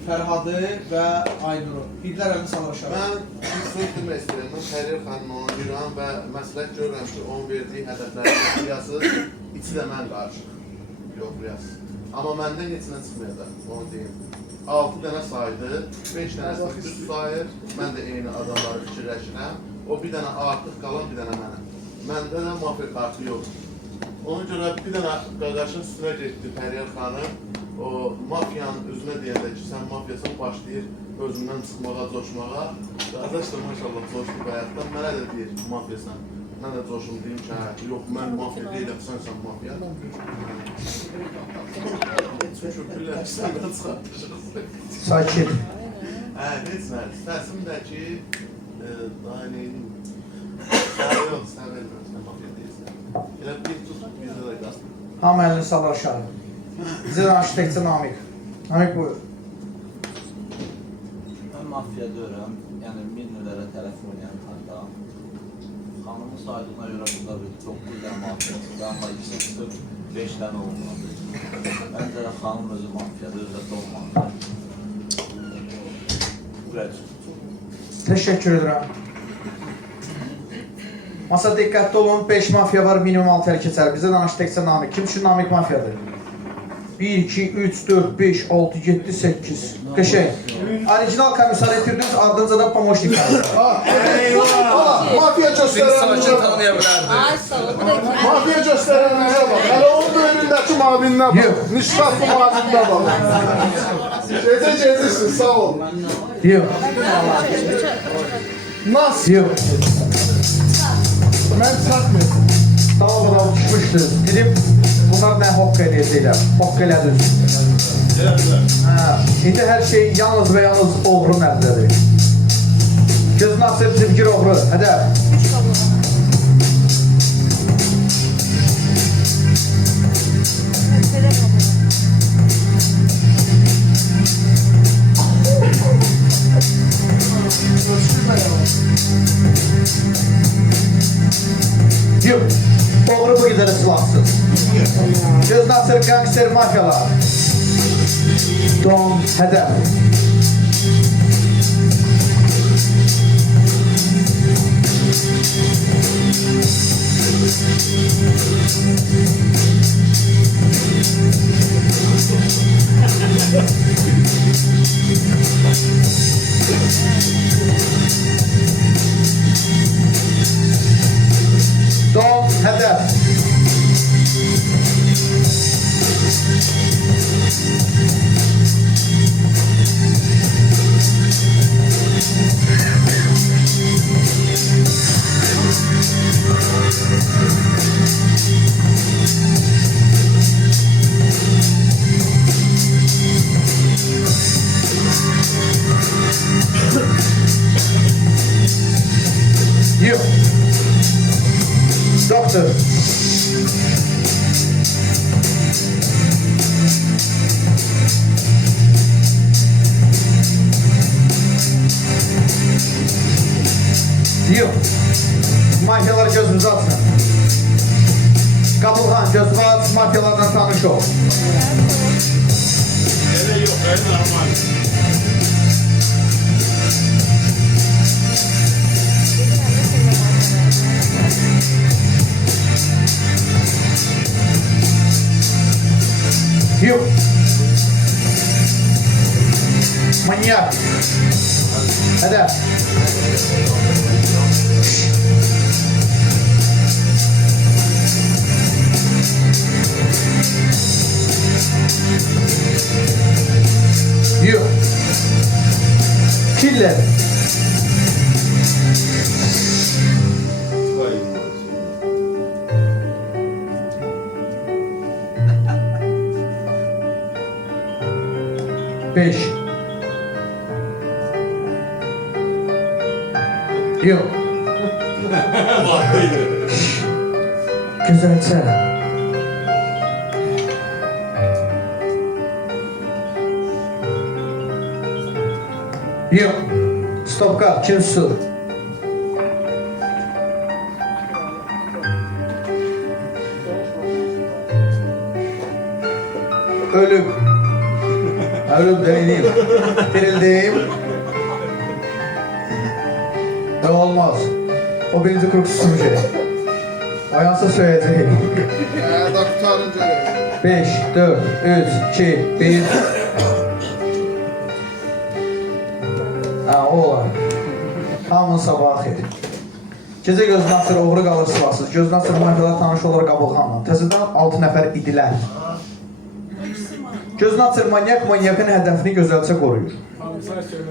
Fərhadı və Aynuru. Birlər əlini salır aşağı. Mən bir söz demək istəyirəm. Mən Xərir xanımı oynayıram və məsləhət görürəm ki, onun verdiyi hədəflərin riyası içi də mən qarışıq. Yox, riyası. Amma məndən içindən çıxmayacaq, onu deyim. 6 dənə saydı, 5 dənəsini düz sayır. Mən də eyni adamları fikirləşirəm. O bir dənə artıq qalan bir dənə mənəm. Məndə də mafya kartı yoxdur. Ona görə bir dənə qaqaşın üstünə getdi Pəriyar xanım. O mafyanın üzünə deyəndə ki, sən mafyasan başlayır özündən çıxmağa, coşmağa. Qardaş da maşallah coşdu bayaqdan. Mənə də deyir mafyasan. Mən də coşum deyim ki, hə, yox, mən mafya deyiləm, sən mafya. Çünki bilirsən, sən də çıxartmışsın. Sakit. Hə, heç nə. Səsim də ki, daha neyim? Yox, sən vermirsən, mafya deyilsən. Elə bir tut, bizdə də qaz. Hamı əlini salır aşağı. Bizə danış təkcə Namik. Namik buyur. Mən mafya deyirəm, yəni minlərə tərəf oynayan tanda. Xanımın saydığına görə burada bir 9 dənə mafyası, amma ikisi sırf 5 dənə olmadı. Məncə də xanım özü mafyadır, özü də olmadı. Buraya Təşəkkür edirəm. Masa diqqətli olun, 5 mafya var, minimum 6 əl keçər. Bizə danış təkcə Namik. Kim üçün Namik mafyadır? 1, 2, 3, 4, 5, 6, 7, 8. Qəşəng. Orijinal komissar etirdiniz, ardınca da pomoşnik komissar. Mafya göstərənimizə bak. Ay sağ ol. Bu da ki. Mafya göstərənimizə bak. Hələ onun böyründəki mavinlə bak. Nişratlı mavinlə bak. Gecə-gecəsin, sağ ol. Yox. Nasıl? Yox. Mən çatmıyorum. Daha kadar uçmuşdu. Dedim, bunlar nə hokk edəcəklər? Hokk elədiniz. İndi hər şey yalnız və yalnız oğrun əlindədir. Gözün açıb zimgir oğru. Hədəf. Yox, oğru bu qədər silahsız. Gözün açır gangster mafyalar. Don, hədəf. Don, hədəf. Yox. Doktor. Yox. Mafyalar gözünüzü açın. Qabılğan gözünü aç, mafyalarla tanış ol. Öyle yok, öyle normal. Yox. Manyak. Hadi. Yox. Killer. Beş. Yox. Gözəlcə. Yox. Stopka, kim susur? Ölüm. Ölüm deneyim. Dirildim. Olmaz. O birinci kuruk susmuş. Ayansa söyleyeceğim. Doktorun göre. 5, 4, 3, 2, 1. Ha, o olar. Hamının sabahı xeyir. Gecə gözünü açır, uğru qalır silahsız. Gözünü açır, mafyalar tanış olaraq qabılğanla. Təzədən 6 nəfər idilər. Gözünü açır, manyakın hədəfini gözəlcə qoruyur.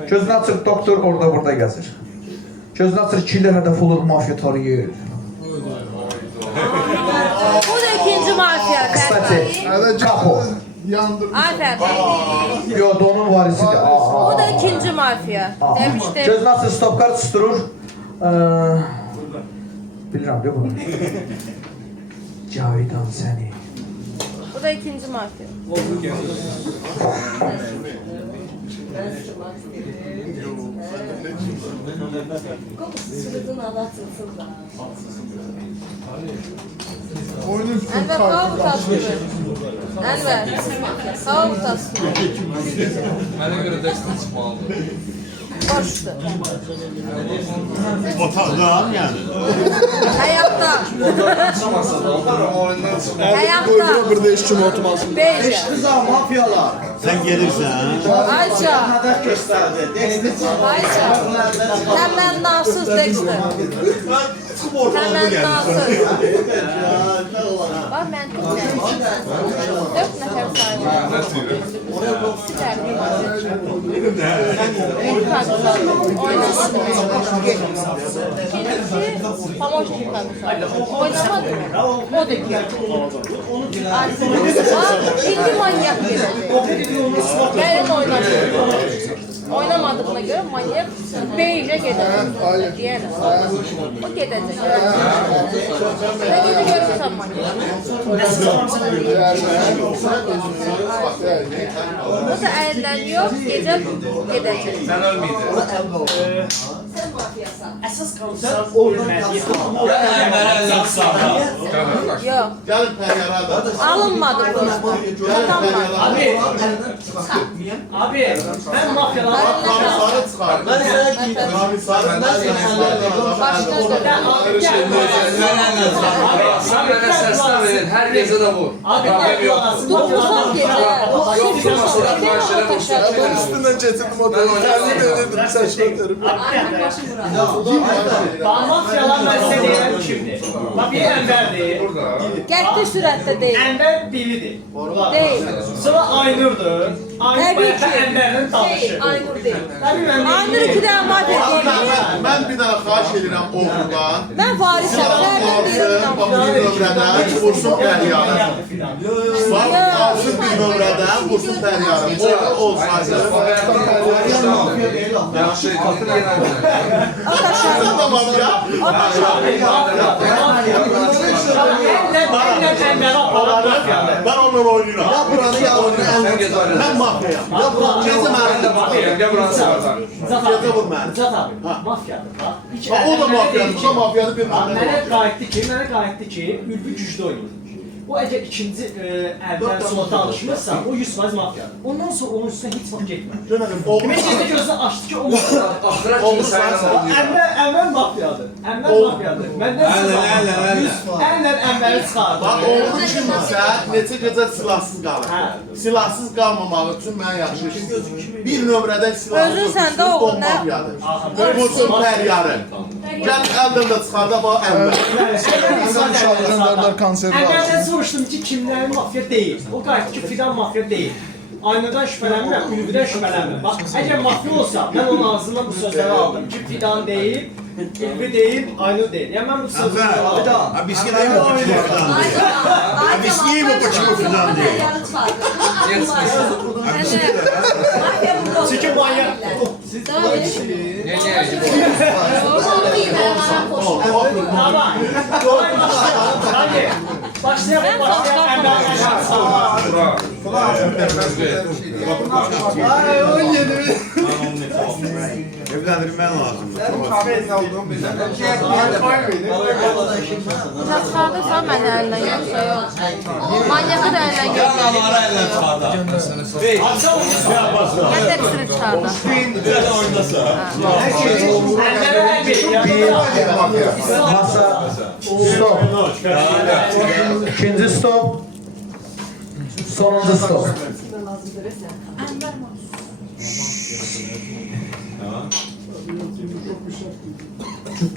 Gözünü açır, doktor orada burada gəzir. Gözünü açır, killer hədəf olur, mafya tarıyır. Bu da ikinci mafya. Kısaca, kapo. Aferin. Yo, onun varisidir. Bu da ikinci mafya. Demiştim. Gözünü açır, stopkar susturur. Bilirəm, de bunu. Cavidan səni. Bu da ikinci mafya. Sırtın anlatırsın da. Oyunun bütün Ənvər, qal bu tasviri. Ənvər, qal bu tasviri. Mənə görə dəstə çıxmalıdır. Boşdur. Otaqdan yani. Həyatda. Çıxmasa da onlar oyundan çıxmalı. Həyatda. Burada heç kim oturmasın. Beyce. Mafyalar. Sen gelirsen. Ayça. Hədəf göstərdi. Ayça. Səndən narsız Dexter. Çıkıp ortalığı Səndən geldi. narsız. Bax, mən tutmayayım. 4 nəfər sayılır. Oynasın. İkincisi, Pamoşnik komiser. Oynamadı mı? O da girdi. Şimdi manyak gelecek. Gelin oynasın. Oynamadığına göre manyak Beyce gelecek. Diyelim. O gelecek. Ne gibi görürsen manyak. Bu da elinden yok, gece gelecek. Sen ölmeydin. Sen mafyasan. Əsas komisar ölmədi. Yok. Gelin Peryara'da. Alınmadı bu. Abi, abi, ben mafyalar Sarı çıkar. Ben sana giydim. Abi sarı. Mənə səslə verin, hər gecə də bu. Problem yox. Dokuzdan gece. Yox, durmasınlar, xahiş edirəm, hoşçakalın. Üstünden getirdim o da. Kendini dedim, saçma derim. Ay, başım vuralım. mafyalar mən sizə deyirəm ki, kimdir? Bax, biri Ənvərdir. Qəti sürətdə deyil. Ənvər biridir. Deyil. Sonra Aynurdur. Aynur Təbii bayaqda ki. Ənvərlə danışır. Aynur deyil. Aynur 2 dənə mafiya deyil. Mən bir dənə xahiş edirəm oğlundan. Mən Farisəm. Sərdən deyirəm. Bax, bir nömrədən vursun Pəryarı. Bax, alsın bir nömrədən vursun Pəryarı. Oğlu olsaydı. Yaxşı, qatır yenə Sən də mafya. Ənvərə aparan mafiyadır. Ben onunla oynayıram. Ya buranı ya oynayıram. Ben mafyayam. Ya buranı gezi mənim. Gel buranı çıxardan. Gezi vur mənim. Cad abi, mafiyadır da. Hiç Ha, o da mafyadır, bu da mafyadır, bir Ha, mənə Mənə qayıtdı ki, Ülvi güclü oynayır. O əgər ikinci əldən sonra danışmırsa, o 100% mafiyadır. Ondan sonra onun üstünə heç vaxt getmir. Demək ki, gözünü açdı ki, o mafiyadır. Axıra kimi sayın. Ənvər mafiyadır. Ənvər mafiyadır. Məndən əllə Ənvəri çıxardı. Bax, oğlu kimsə neçə gecə silahsız qalır. Silahsız qalmamağı üçün mən yaxşı bir nömrədən silahsız Özün səndə oğlum, nə? mafyadır. Vursun Pəryarı. Gəl əldən də çıxarda bax Ənvər. İnsan uşağı göndərdilər konservə. Ənvərdən soruşdum ki, kimlərin mafiya deyil. O qayıtdı ki, filan mafiya deyil. Aynadan şübhələnmirəm, Ülvidən şübhələnmirəm. Bax, əgər mafiya olsa, mən onun ağzından bu sözləri aldım ki, filan deyil, Ülvi deyil, Aynur deyil. Yəni mən bu sözləri aldım. Объясняй ему, почему фидан değil. Объясни ему, почему фидан değil. Çünki manyak. Tamam. Hadi. Başlayalım. Evlendirmen lazım. Çıxardırsan məni əlindən yoxsa yox. Manyakı da əlindən yoxsa. Gəl dəksini çıxardı. Masa stop. İkinci stop. Sonuncu stop.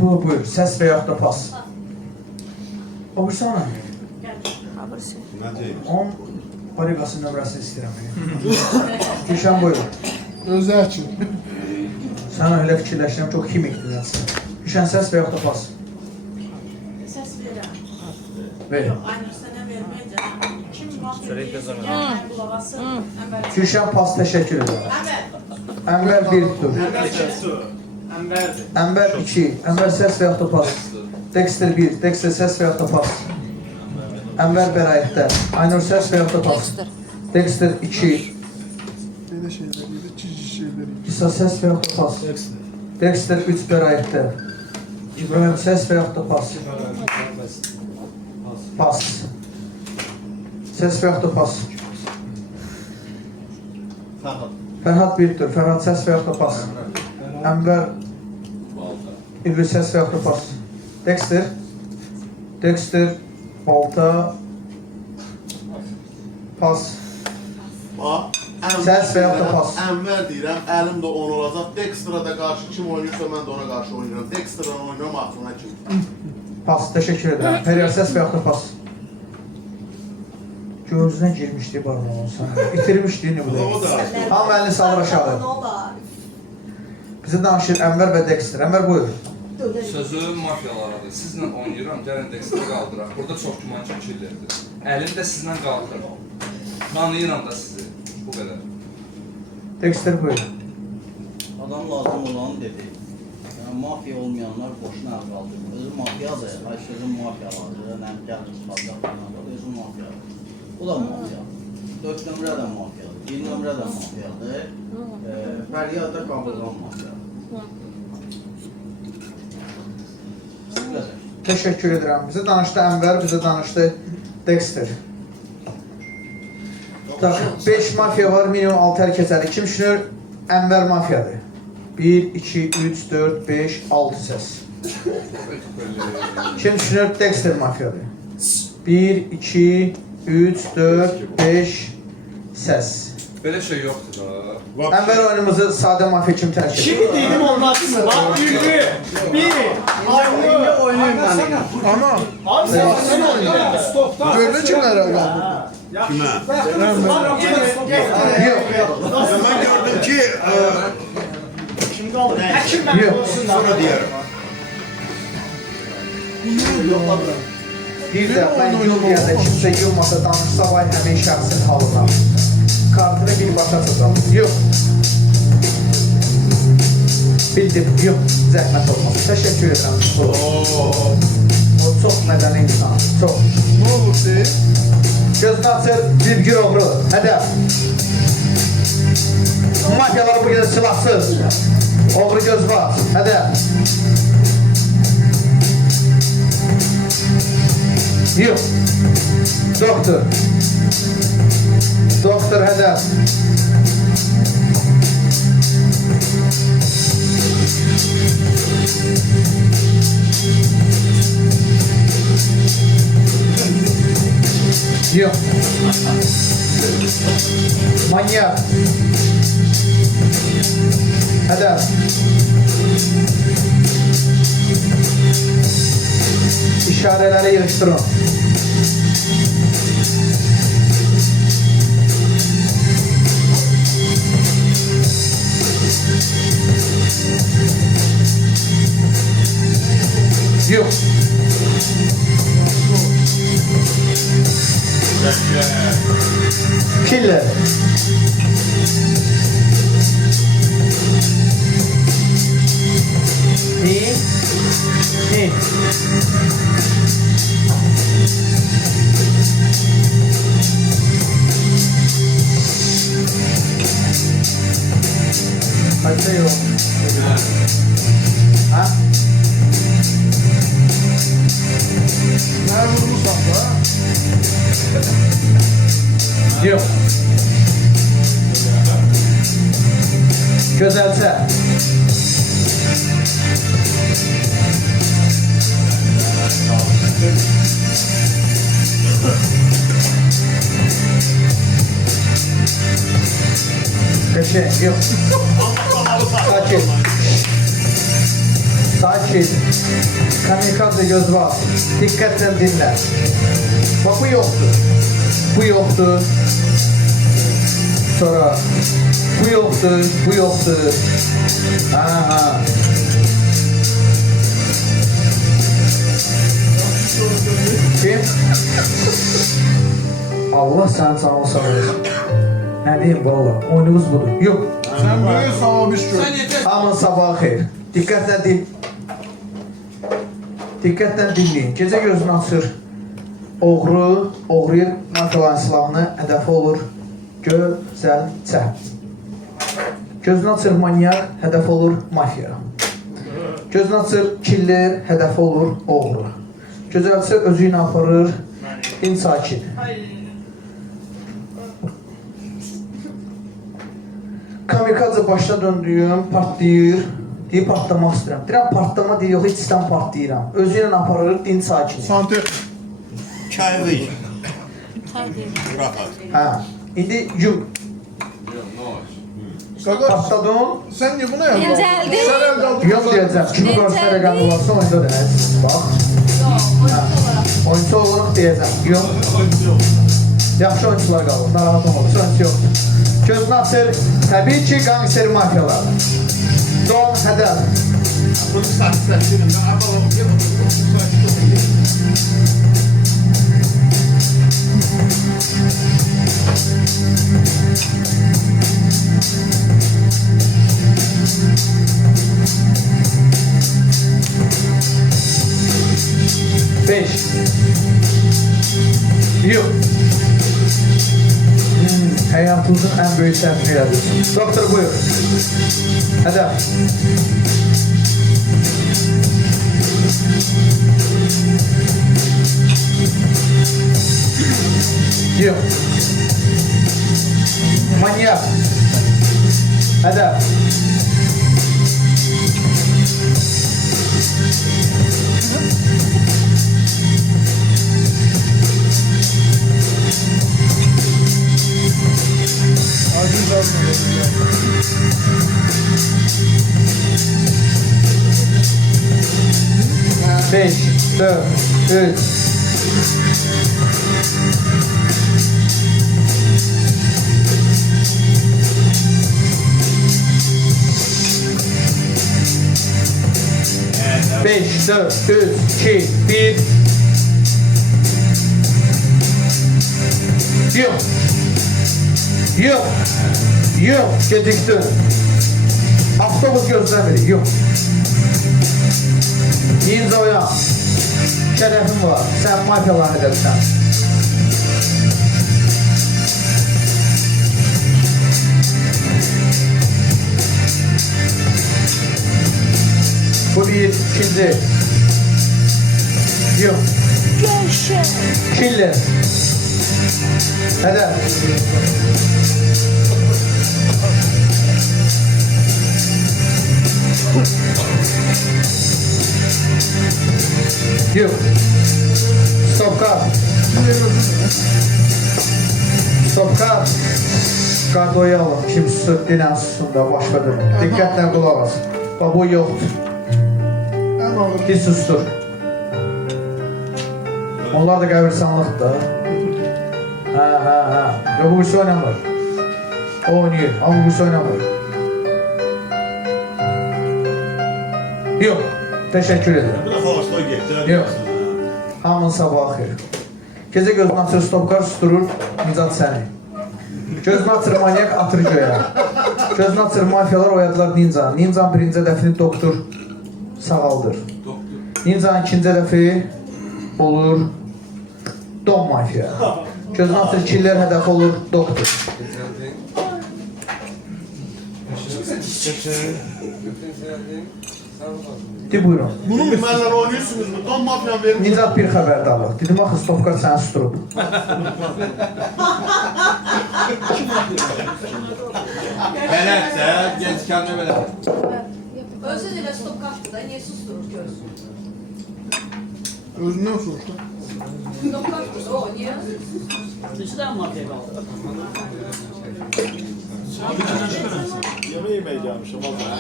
Buyur, səs və yaxud da pas. O bir sana. Onun parikasının nömrəsini istəyirəm. Gülşən buyur. Özü həkim. Sən elə fikirləşirəm, çox kimikdir nəsə. Gülşən səs və yaxud da pas. Səs verirəm. Ver. Yox, Aynur sənə verməyəcəm. Kim vaxt qulaq asın. Gülşən pas təşəkkür edirəm. Ənvər 1 tutur. Ənvər 2. Ənvər səs və yaxud da pas. Dexter 1. Dexter səs və yaxud da pas. Ənvər bəraətdə. Aynur səs və yaxud da pas. Dexter 2. Belə şeylər idi, cici şeylər idi. İsa səs və yaxud da pas. Dexter 3 bəraətdə. İbrahim səs və yaxud da pas. Pas. Səs və yaxud da pas. Fərhad 1 tutur. Fərhad səs və yaxud da pas. Ənvər İlvi səs və yaxud da pas. Dexter. Dexter. Balta. Pas. Səs və yaxud da pas. Ənvər deyirəm, əlim də on olacaq. Dexter'a da qarşı kim oynayırsa mən də ona qarşı oynayıram. Dexter'la oynayıram, axına kim. Pas, təşəkkür edirəm. Period səs və yaxud da pas. Gözünə girmişdi barmaq olsan. Bitirmişdi indi bu da. Hamı əlini salır aşağı. Bizə danışır Ənvər və Dexter. Ənvər buyur. Sözü mafiyalarıdır. Sizlə oynayıram, gəlin Dexter'i qaldıraq. Burada çox güman çəkilirdir. Əlim də sizlə qaldırır. Tanıyıram da sizi. Bu qədər. Dexter buyur. Adam lazım olanı dedi. Yəni, mafiya olmayanlar boşuna əl qaldırmır. Özü mafiyadır. Ay sözün mafiyalardır. Nəm gəlir çıxacaq falan. Özü mafiyadır. Bu da mafiyadır. 4 nömrə də mafiyadır. 1 nömrə də mafiyadır. Fəryad da Qabırğan mafiyadır. Təşəkkür edirəm. Bizə danışdı Ənvər, bizə danışdı Dexter. 5 mafiya var, minimum 6 əl keçəli. Kim düşünür? Ənvər mafiyadır. 1, 2, 3, 4, 5, 6 səs. Kim düşünür? Dexter mafiyadır. 1, 2, 3, 4, 5 səs. Belə şey yoxdur da. Ənvər oyunumuzu sadə mafiya kimi tərk edir. Kimi dedim olmaz. Bak Ülvi. 1. Aynur. Oynayın mən. Ana. Abi sen Stopda. Gördün kimlərə qaldı? Kimə? Ben gördüm ki Kim qaldı? Həkim mən olsun da. sonra diyelim. Bir də mən yollayanda kimsə yılmasa danışsa vay həmin şəxsin halına. Kartını birbaşa açacaq. Yox. Bildim, yox. Zəhmət olmaz. Təşəkkür edirəm. O çox mədəni insan. Çox. Nə olur deyil? Gözünü açır, bir oğru. Hədəf. Mafiyalar bu gecə silahsız. Oğru göz var. Hədəf. Yox. Doktor. Doktor hədəf. Yox. Manyak. Hədəf. İşarələri yığışdırın. Yox. Killer. İyi. İyi. Hadi yok. Ha? Mən vurmuşam da. Yok. Gözəlcə. Qəşəng, yox. Sakin. Sakin. Kamikaze göz var. Diqqətlə dinlə. Bax, bu yoxdur. Bu yoxdur. Sonra bu yoxdur, bu yoxdur. Ha. Kim? Allah sənin canını sağ olsun. Nə deyim valla, oyunumuz budur. Yox. Sən böyük savab iş gör. Aman sabahı xeyr. Diqqətlə dinləyin. Gecə gözünü açır. Oğru mafiyaların silahını hədəfi olur. Gözəlcə. Gözünü açır manyak, hədəf olur mafiya. Gözünü açır killer, hədəf olur oğru. Gözəlcə özü ilə aparır sakin. Kamikaze başına döndüyüm, partlayır. Deyib partlamaq istəyirəm. Deyirəm partlama deyil, yox, heç istəyəm partlayıram. Özü ilə aparır sakin. Santexnik. Çayvı. Rahat. Ha. İndi yum. Partladın. Sən niyə buna yazdın? Dincəldi. Sən əldə aldın. Yox deyəcəm. Kimi qarşı rəqəmi varsa oyunda dənəz. Bax. Oyuncu olaraq deyəcəm. Yox. Yaxşı oyuncular qalır. Narahat olmalı. Oyuncu yoxdur. Gözünü açır. Təbii ki, qangster mafiyalar. Don hədəf. Bunu satsın. Beş. Yox. Həyatınızın ən böyük səhvini elədirsiniz. Doktor, buyur. Hədəf. Yox. Manyak. Hədəf. Beş. 4, 3. Beş, 4, 3, 2, 1. Yok. Yok. Yok. Geciktin. Avtobus gözləmir. Yok. Ninja oyan. Şərəfin var. Sən mafiyalarını edirsən. Bu bir, ikinci. Yok. Killer. Hədəf. Yok. Stop kart. Stop kart. Kardoyu alın. Kim susur, dinən susun da başqa dönün. Diqqətlə qulaq as. Bu yoxdur. Bir sustur. Onlar da qəbirstanlıqdır. Hə. Yox, bu birisi oynamır. O oynayır, amma bu birisi oynamır. Yox, təşəkkür edirəm. Bu da xalastoy getdi. Yox. Hamının sabahı xeyir. Gecə gözünü açır, stopkar susturur, Nicat səni. Gözünü açır, manyak atır göyə. Gözünü açır, mafiyalar oyadılar Nincanı. Nincanın birinci hədəfini doktor sağaldır. Nincanın ikinci hədəfi olur Don Mafya. Gözünü açır, killer hədəfi olur doktor. De buyurun. Bunu mənlər oynuyorsunuz mu? Don Mafyan verin. Nicat bir xəbərdarlıq. Dedim, axı stopkar səni susturub. Belədirsə, gençkanda belədir. Özü də stop kaçdı da, niye susturur görsün? Özündən soruşdu. Stop kaçdı, o niye? Neçədən mafiya qaldı? Yemeğe yemeğe gelmişim valla.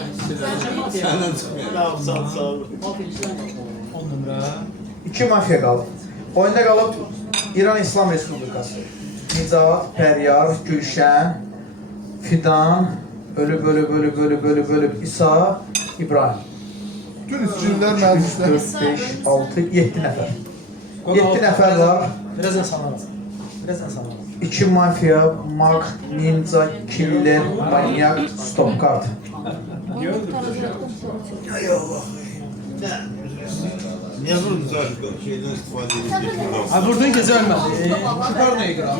Səndən çıxmıyor. Sağ ol. 10 nömrə. 2 mafiya qalıb. Oyunda qalıb İran İslam Respublikası. Nicat, Pəryar, Gülşən, Fidan, ölüb İsa, İbrahim. Bütün içkinlər məclislər. 4, 5, 6, 7 nəfər. 7 nəfər var. Biraz insanlar. Biraz insanlar. 2 mafiya, mag, ninja, killer, manyak, stop kart. Niye vurdun zaten? Şeyden istifade edildi. Ha buradan gece ölmedi. Şükür ne игра?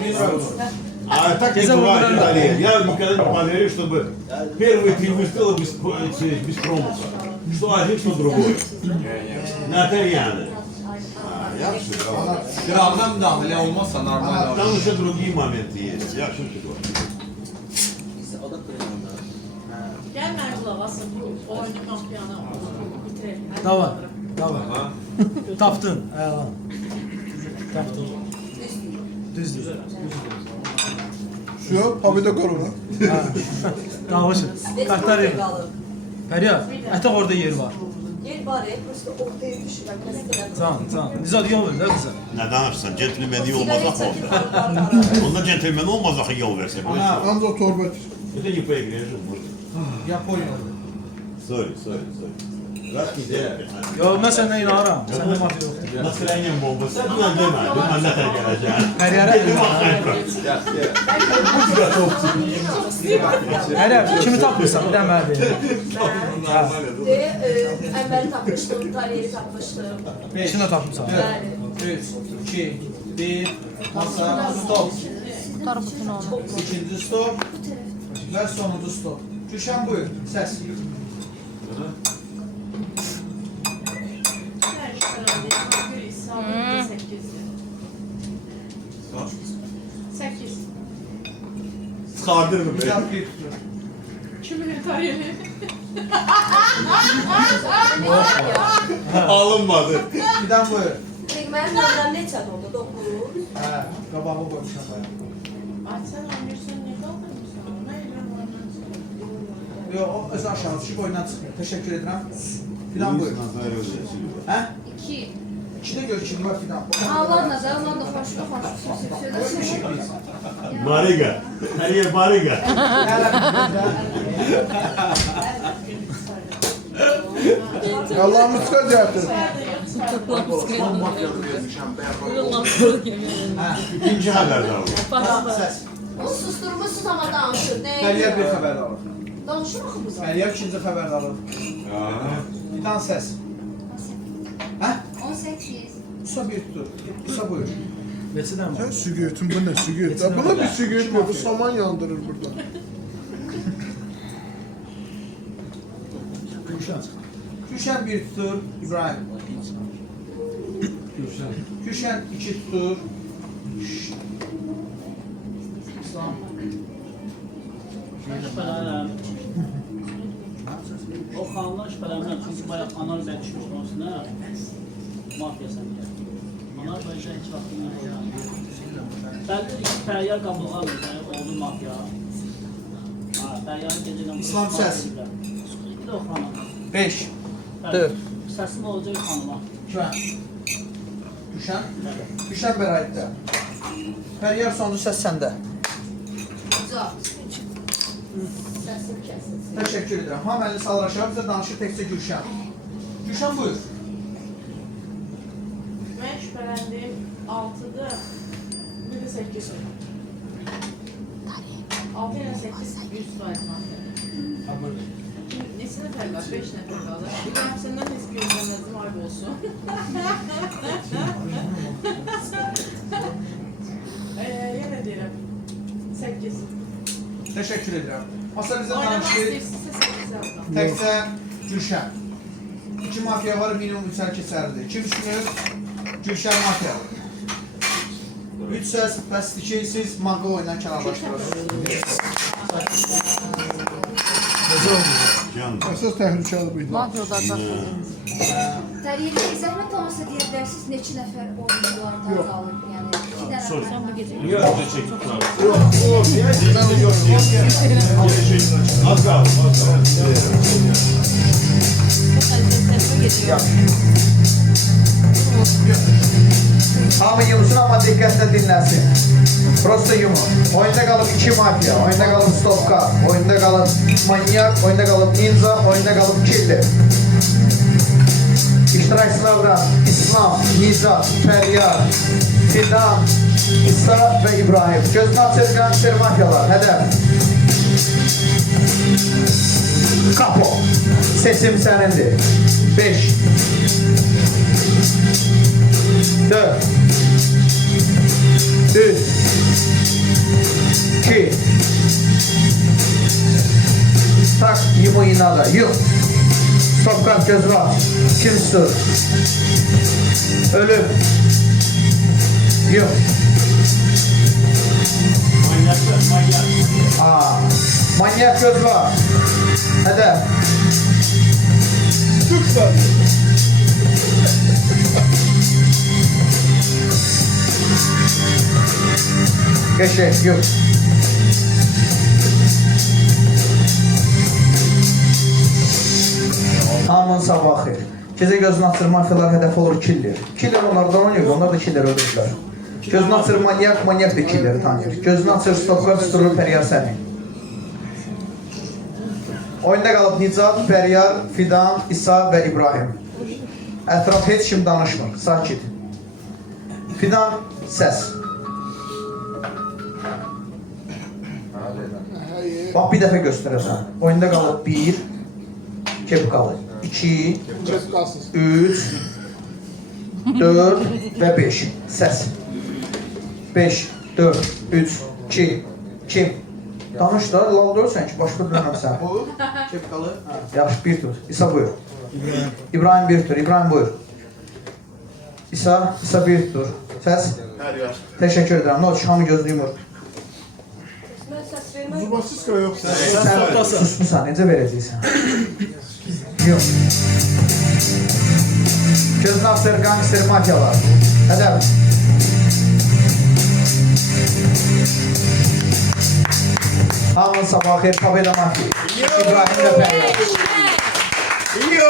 А так не бывает, Виталий. Я никогда не поверю, чтобы первые 3 выстрела без промаха. Что один, что другой. На Тарьяна. Qırağına müdaxilə olmazsa normal. Там еще другие моменты есть. Я что говорю. Gəl mən qulaq asın. Oyunu mafiyanı bitirelim. Davay. Tapdın. Əla. Tapdın. Düzdür. Şu, Pabidə Korona. Dağışın. Kartlar yerin. Fəryar, ətək orada yer var. Yer var ya, prosto ortaya düşürəm, məsələn. Can. Nizad yol ver də bizə. Ne danışsan? Centilmeni olmaz axı. Onda centilmen olmaz axı yol verse. Ancaq o torba. Это не по игре же. Yaponya'da. Sorry. Раз неделя. Yo, mən səndən inanıram. Səndə mafiya yoxdur. Настроение бомба. Sen buna deme. Ben ne geleceğim. Fəryara Fəryar, kimi tapmırsan? Bir də mənə verin. Əvvəli tapmışdım, tarihini tapmışdım. İkini də tapmırsan. 3, 2, 1, masa, stop. İkinci stop ve sonuncu stop. Gülşen buyur, ses. Çıkardır mı? Nicat bir tutur. Kimin tarihini? Alınmadı. Fidan buyur. Mənim nömrəm neçədir oldu? 9. Hə, qabağı qoymuşam bayağı. Açsan oynayırsan, niye kaldırmışsan? Ona edirəm oyundan Yox, o öz aşağı düşüb oyundan çıxmıyor. Teşekkür edirəm. Fidan buyur. Hə? 2. İkidə gör kim var fidan. Allahla da, Allah da xoşlu söyləsin. Mariga. Hayır Mariga. Allah'ım çıkar cəhətdir. İkinci haberde aldım. Səs. O susturmuşsunuz ama danışır. Fəryar bir xəbər alır. Danışırıq mı? Fəryar ikinci xəbər alır. Fidan səs. Hə? 18. İsa bir tutur. İsa buyur. Neçədən var? Sen sügütün bu ne sügüt? Ya buna bir sügüt yok. Bu saman yandırır burada. Gülşən çıxdı. Gülşən bir tutur. İbrahim. Gülşən iki tutur. İslam. Şübhələnirəm. O xanımdan şübhələnirəm, çünki bayaq analiz etmişmişdim o üstünə. Mafiya sənə. Onlar böyəcə heç vaxt bilmirəm. Bəlkə ki, Fəryar qabılğan oldu mafiya. Fəryarın gecədən... İslam səs. Bir də o xanım. 5. 4. Səsim olacaq xanıma. Gülşən. Gülşən bəraətdə. Fəryar sonuncu səs səndə. Səsim kəsilsin. Təşəkkür edirəm. Hamı əlini salır aşağı, bizə danışır təkcə Gülşən. Gülşən buyur. Mən şübhələndim 6'da, bir də 8 oldu. 6 ilə 8, 100 faiz mafiya. Neçə nəfər var? 5 nəfər qalır. İbrahim səndən heç bir gözləməzdim, ayıb olsun. Yenə deyirəm, 8. Təşəkkür edirəm. Masa bizə Oynamaq danışır. istəyirsinizsə 8 aldım. Təkcə Gülşən. 2 mafiya var, minimum 3 hər keçərlidir. Kim düşünür? Gülşən mafiyadır. 3 səs bəsdir ki, siz mağı oyundan kənarlaşdırırsınız. Əsas təhlükəli bu idi. Mafiya olaraq. Təriyyə zəhmət olmasa deyə bilərsiniz neçə nəfər oyunculardan qalıb, yəni 2 dənə. Sən bu gecə. Niyə öyle çektikler? Az kaldı. Hamı yumsun ama dikkatle dinlensin. Prosto yumur. Oyunda kalıp 2 mafya, oyunda kalıp stopka, oyunda kalıp manyak, oyunda kalıp ninja, oyunda kalıp killer. İştirakçılardan İslam, Nizat, Feryar, Fidan, İsa ve İbrahim. Gözünü açır gangster mafyalar. Hedef. Kapo. Sesim senindir. 5 4 3 2 Tak ему и надо. Yok. Stopkart gözünü aç. Kim tutur? Ölüm. Yok. Manyak göz var. Hedef. Lütfen. Geçek yok. Hamın sabahı. Gecə gözünü açır mafiyalar hədəf olur killer. Killer onlardan oynayır, onlar da killer öldürürlər. Gözünü açır manyak, manyak da killeri tanıyır. Gözünü açır stopkar tuturur Fəryar səni. Oyunda qalıb Nicat, Fəryar, Fidan, İsa və İbrahim. Ətraf heç kim danışmır, sakit. Fidan, səs. Bax bir dəfə göstərəcəm. Oyunda qalıb 1, kepkalı, 2, 3, 4 və 5. Səs. 5, 4, 3, 2, kim? Danış da, lal görürsən ki, başqa bilməm sən. Bu, kepkalı. Yaxşı, bir tur. İsa buyur. İbrahim bir tur. İbrahim buyur. İsa bir tur. Səs? Təşəkkür edirəm. Nə oldu, hamı gözünü yumur. Mən səs vermək... Zubasiska yoxsa? Sən susmusan, necə verəcəksən? Yox. Gözünü açır, gangster mafiyalar. Hədəf. Hamın sabahı xeyir, Pabela Mafi. İbrahim və Fəryar. Yo!